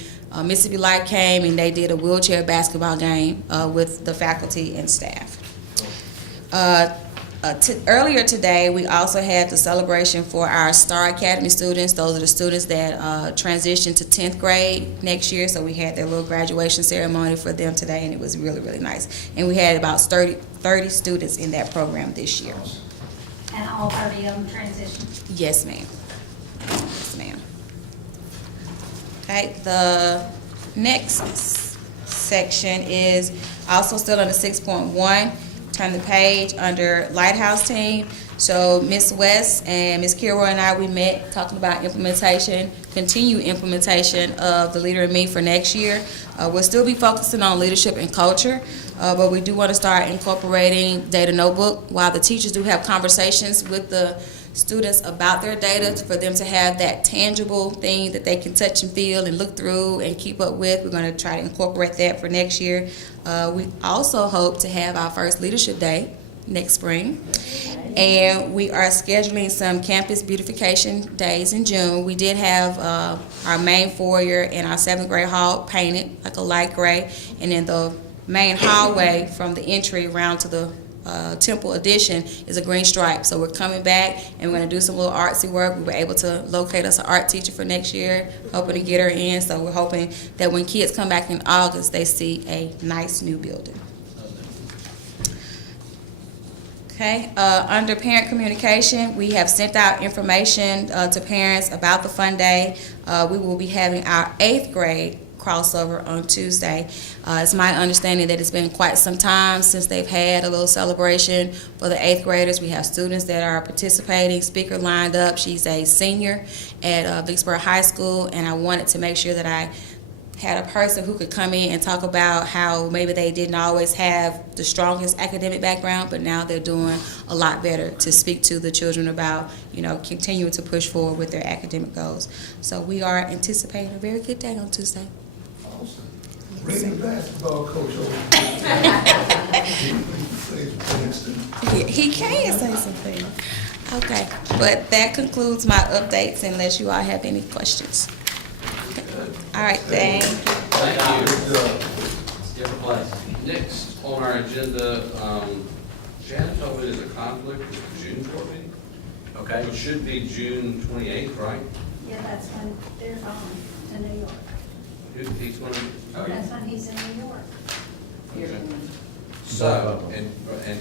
Mississippi Light came and they did a wheelchair basketball game with the faculty and staff. Earlier today, we also had the celebration for our Star Academy students. Those are the students that transition to 10th grade next year. So we had their little graduation ceremony for them today, and it was really, really nice. And we had about 30 students in that program this year. And all 30 of them transition? Yes, ma'am. Yes, ma'am. Okay, the next section is also still under 6.1. Turn the page under Lighthouse Team. So Ms. West and Ms. Kilroy and I, we met talking about implementation, continued implementation of the Leader in Me for next year. We'll still be focusing on leadership and culture, but we do want to start incorporating data notebook. While the teachers do have conversations with the students about their data for them to have that tangible thing that they can touch and feel and look through and keep up with. We're going to try to incorporate that for next year. We also hope to have our first Leadership Day next spring. And we are scheduling some campus beautification days in June. We did have our main foyer and our 7th grade hall painted like a light gray. And then the main hallway from the entry around to the Temple addition is a green stripe. So we're coming back and we're going to do some little artsy work. We were able to locate us an art teacher for next year, hoping to get her in. So we're hoping that when kids come back in August, they see a nice new building. Okay, under parent communication, we have sent out information to parents about the Fun Day. We will be having our 8th grade crossover on Tuesday. It's my understanding that it's been quite some time since they've had a little celebration for the 8th graders. We have students that are participating, speaker lined up. She's a senior at Vicksburg High School, and I wanted to make sure that I had a person who could come in and talk about how maybe they didn't always have the strongest academic background, but now they're doing a lot better, to speak to the children about, you know, continuing to push forward with their academic goals. So we are anticipating a very good day on Tuesday. Awesome. Ready basketball coach over there. He can say something. Okay, but that concludes my updates unless you all have any questions. Okay. All right, thank you. Thank you. It's a different place. Next on our agenda, Shannon told me there's a conflict with the June board meeting. Okay. It should be June 28th, right? Yeah, that's when they're gone to New York. He's going to, That's when he's in New York. okay. So, and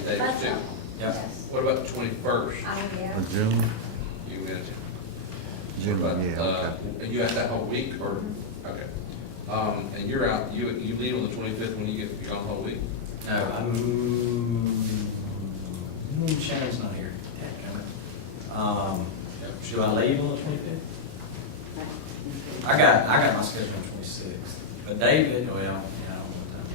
David That's too. all. Yep. Yes. What about the 21st? Oh, yeah. For June? You got it. June, What about, yeah, okay. and you have that whole week, or, okay. And you're out, you leave on the 25th when you get, you're on the whole week? No, Shannon's not here. Should I leave on the 25th? I got my schedule on the 26th. But David, well, yeah, I don't know what time.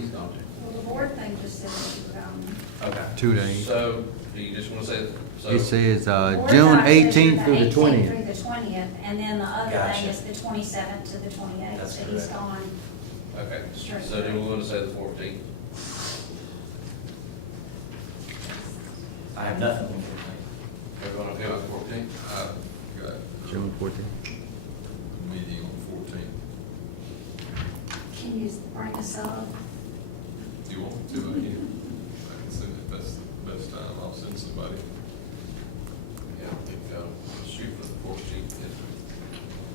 He's gone too. Well, the board thing just said that you were gone. Okay. 2 days. So, do you just want to say, so? It says, Board June doc says you're 18th through the 18th 20th. through the 20th, and then the other Gotcha. thing is the 27th to the 28th, That's so he's correct. gone. Okay, Straight so do we through. want to say the 14th? I have nothing on the 14th. Everyone okay with the 14th? I've got June 14th. a meeting on the 14th. Can you bring us up? Do you want to, I can send it, that's the best time, I'll send somebody. Yeah, I think, shoot for the 14th.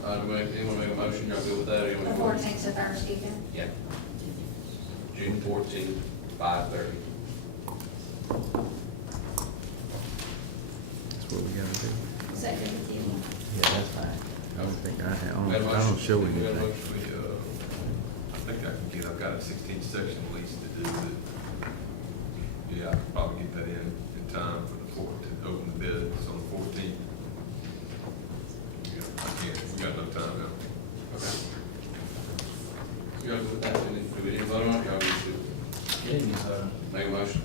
Anyone make a motion, y'all good with that? Or you The want 14th of Thursday, then? Yeah. June 14th, 5:30. That's what we gotta do. Is that good with you? Yeah, that's fine. I don't think I have, We got a I don't motion? show We got a anything. motion? I think I can get, I've got a 16 section lease to do that. Yeah, I can probably get that in time for the 14th, to open the bids on the 14th. Yeah, I can't, we got no time now. Okay. You guys with that, do we need to vote on it? Y'all need to make a motion?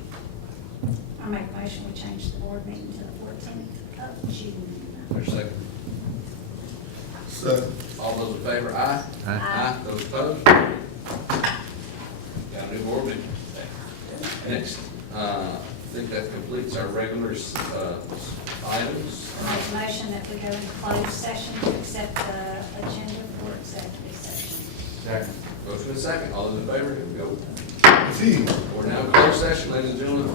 I make a motion, we change the board meeting to the 14th of June. There's a second. Second. All those in favor, aye? Aye. Those opposed? Got a new board meeting. Next, I think that completes our regular items. I make a motion that we go into closed session to accept the agenda for executive session. Second. Motion and second. All those in favor, here we go. See. We're now in closed session, ladies and gentlemen.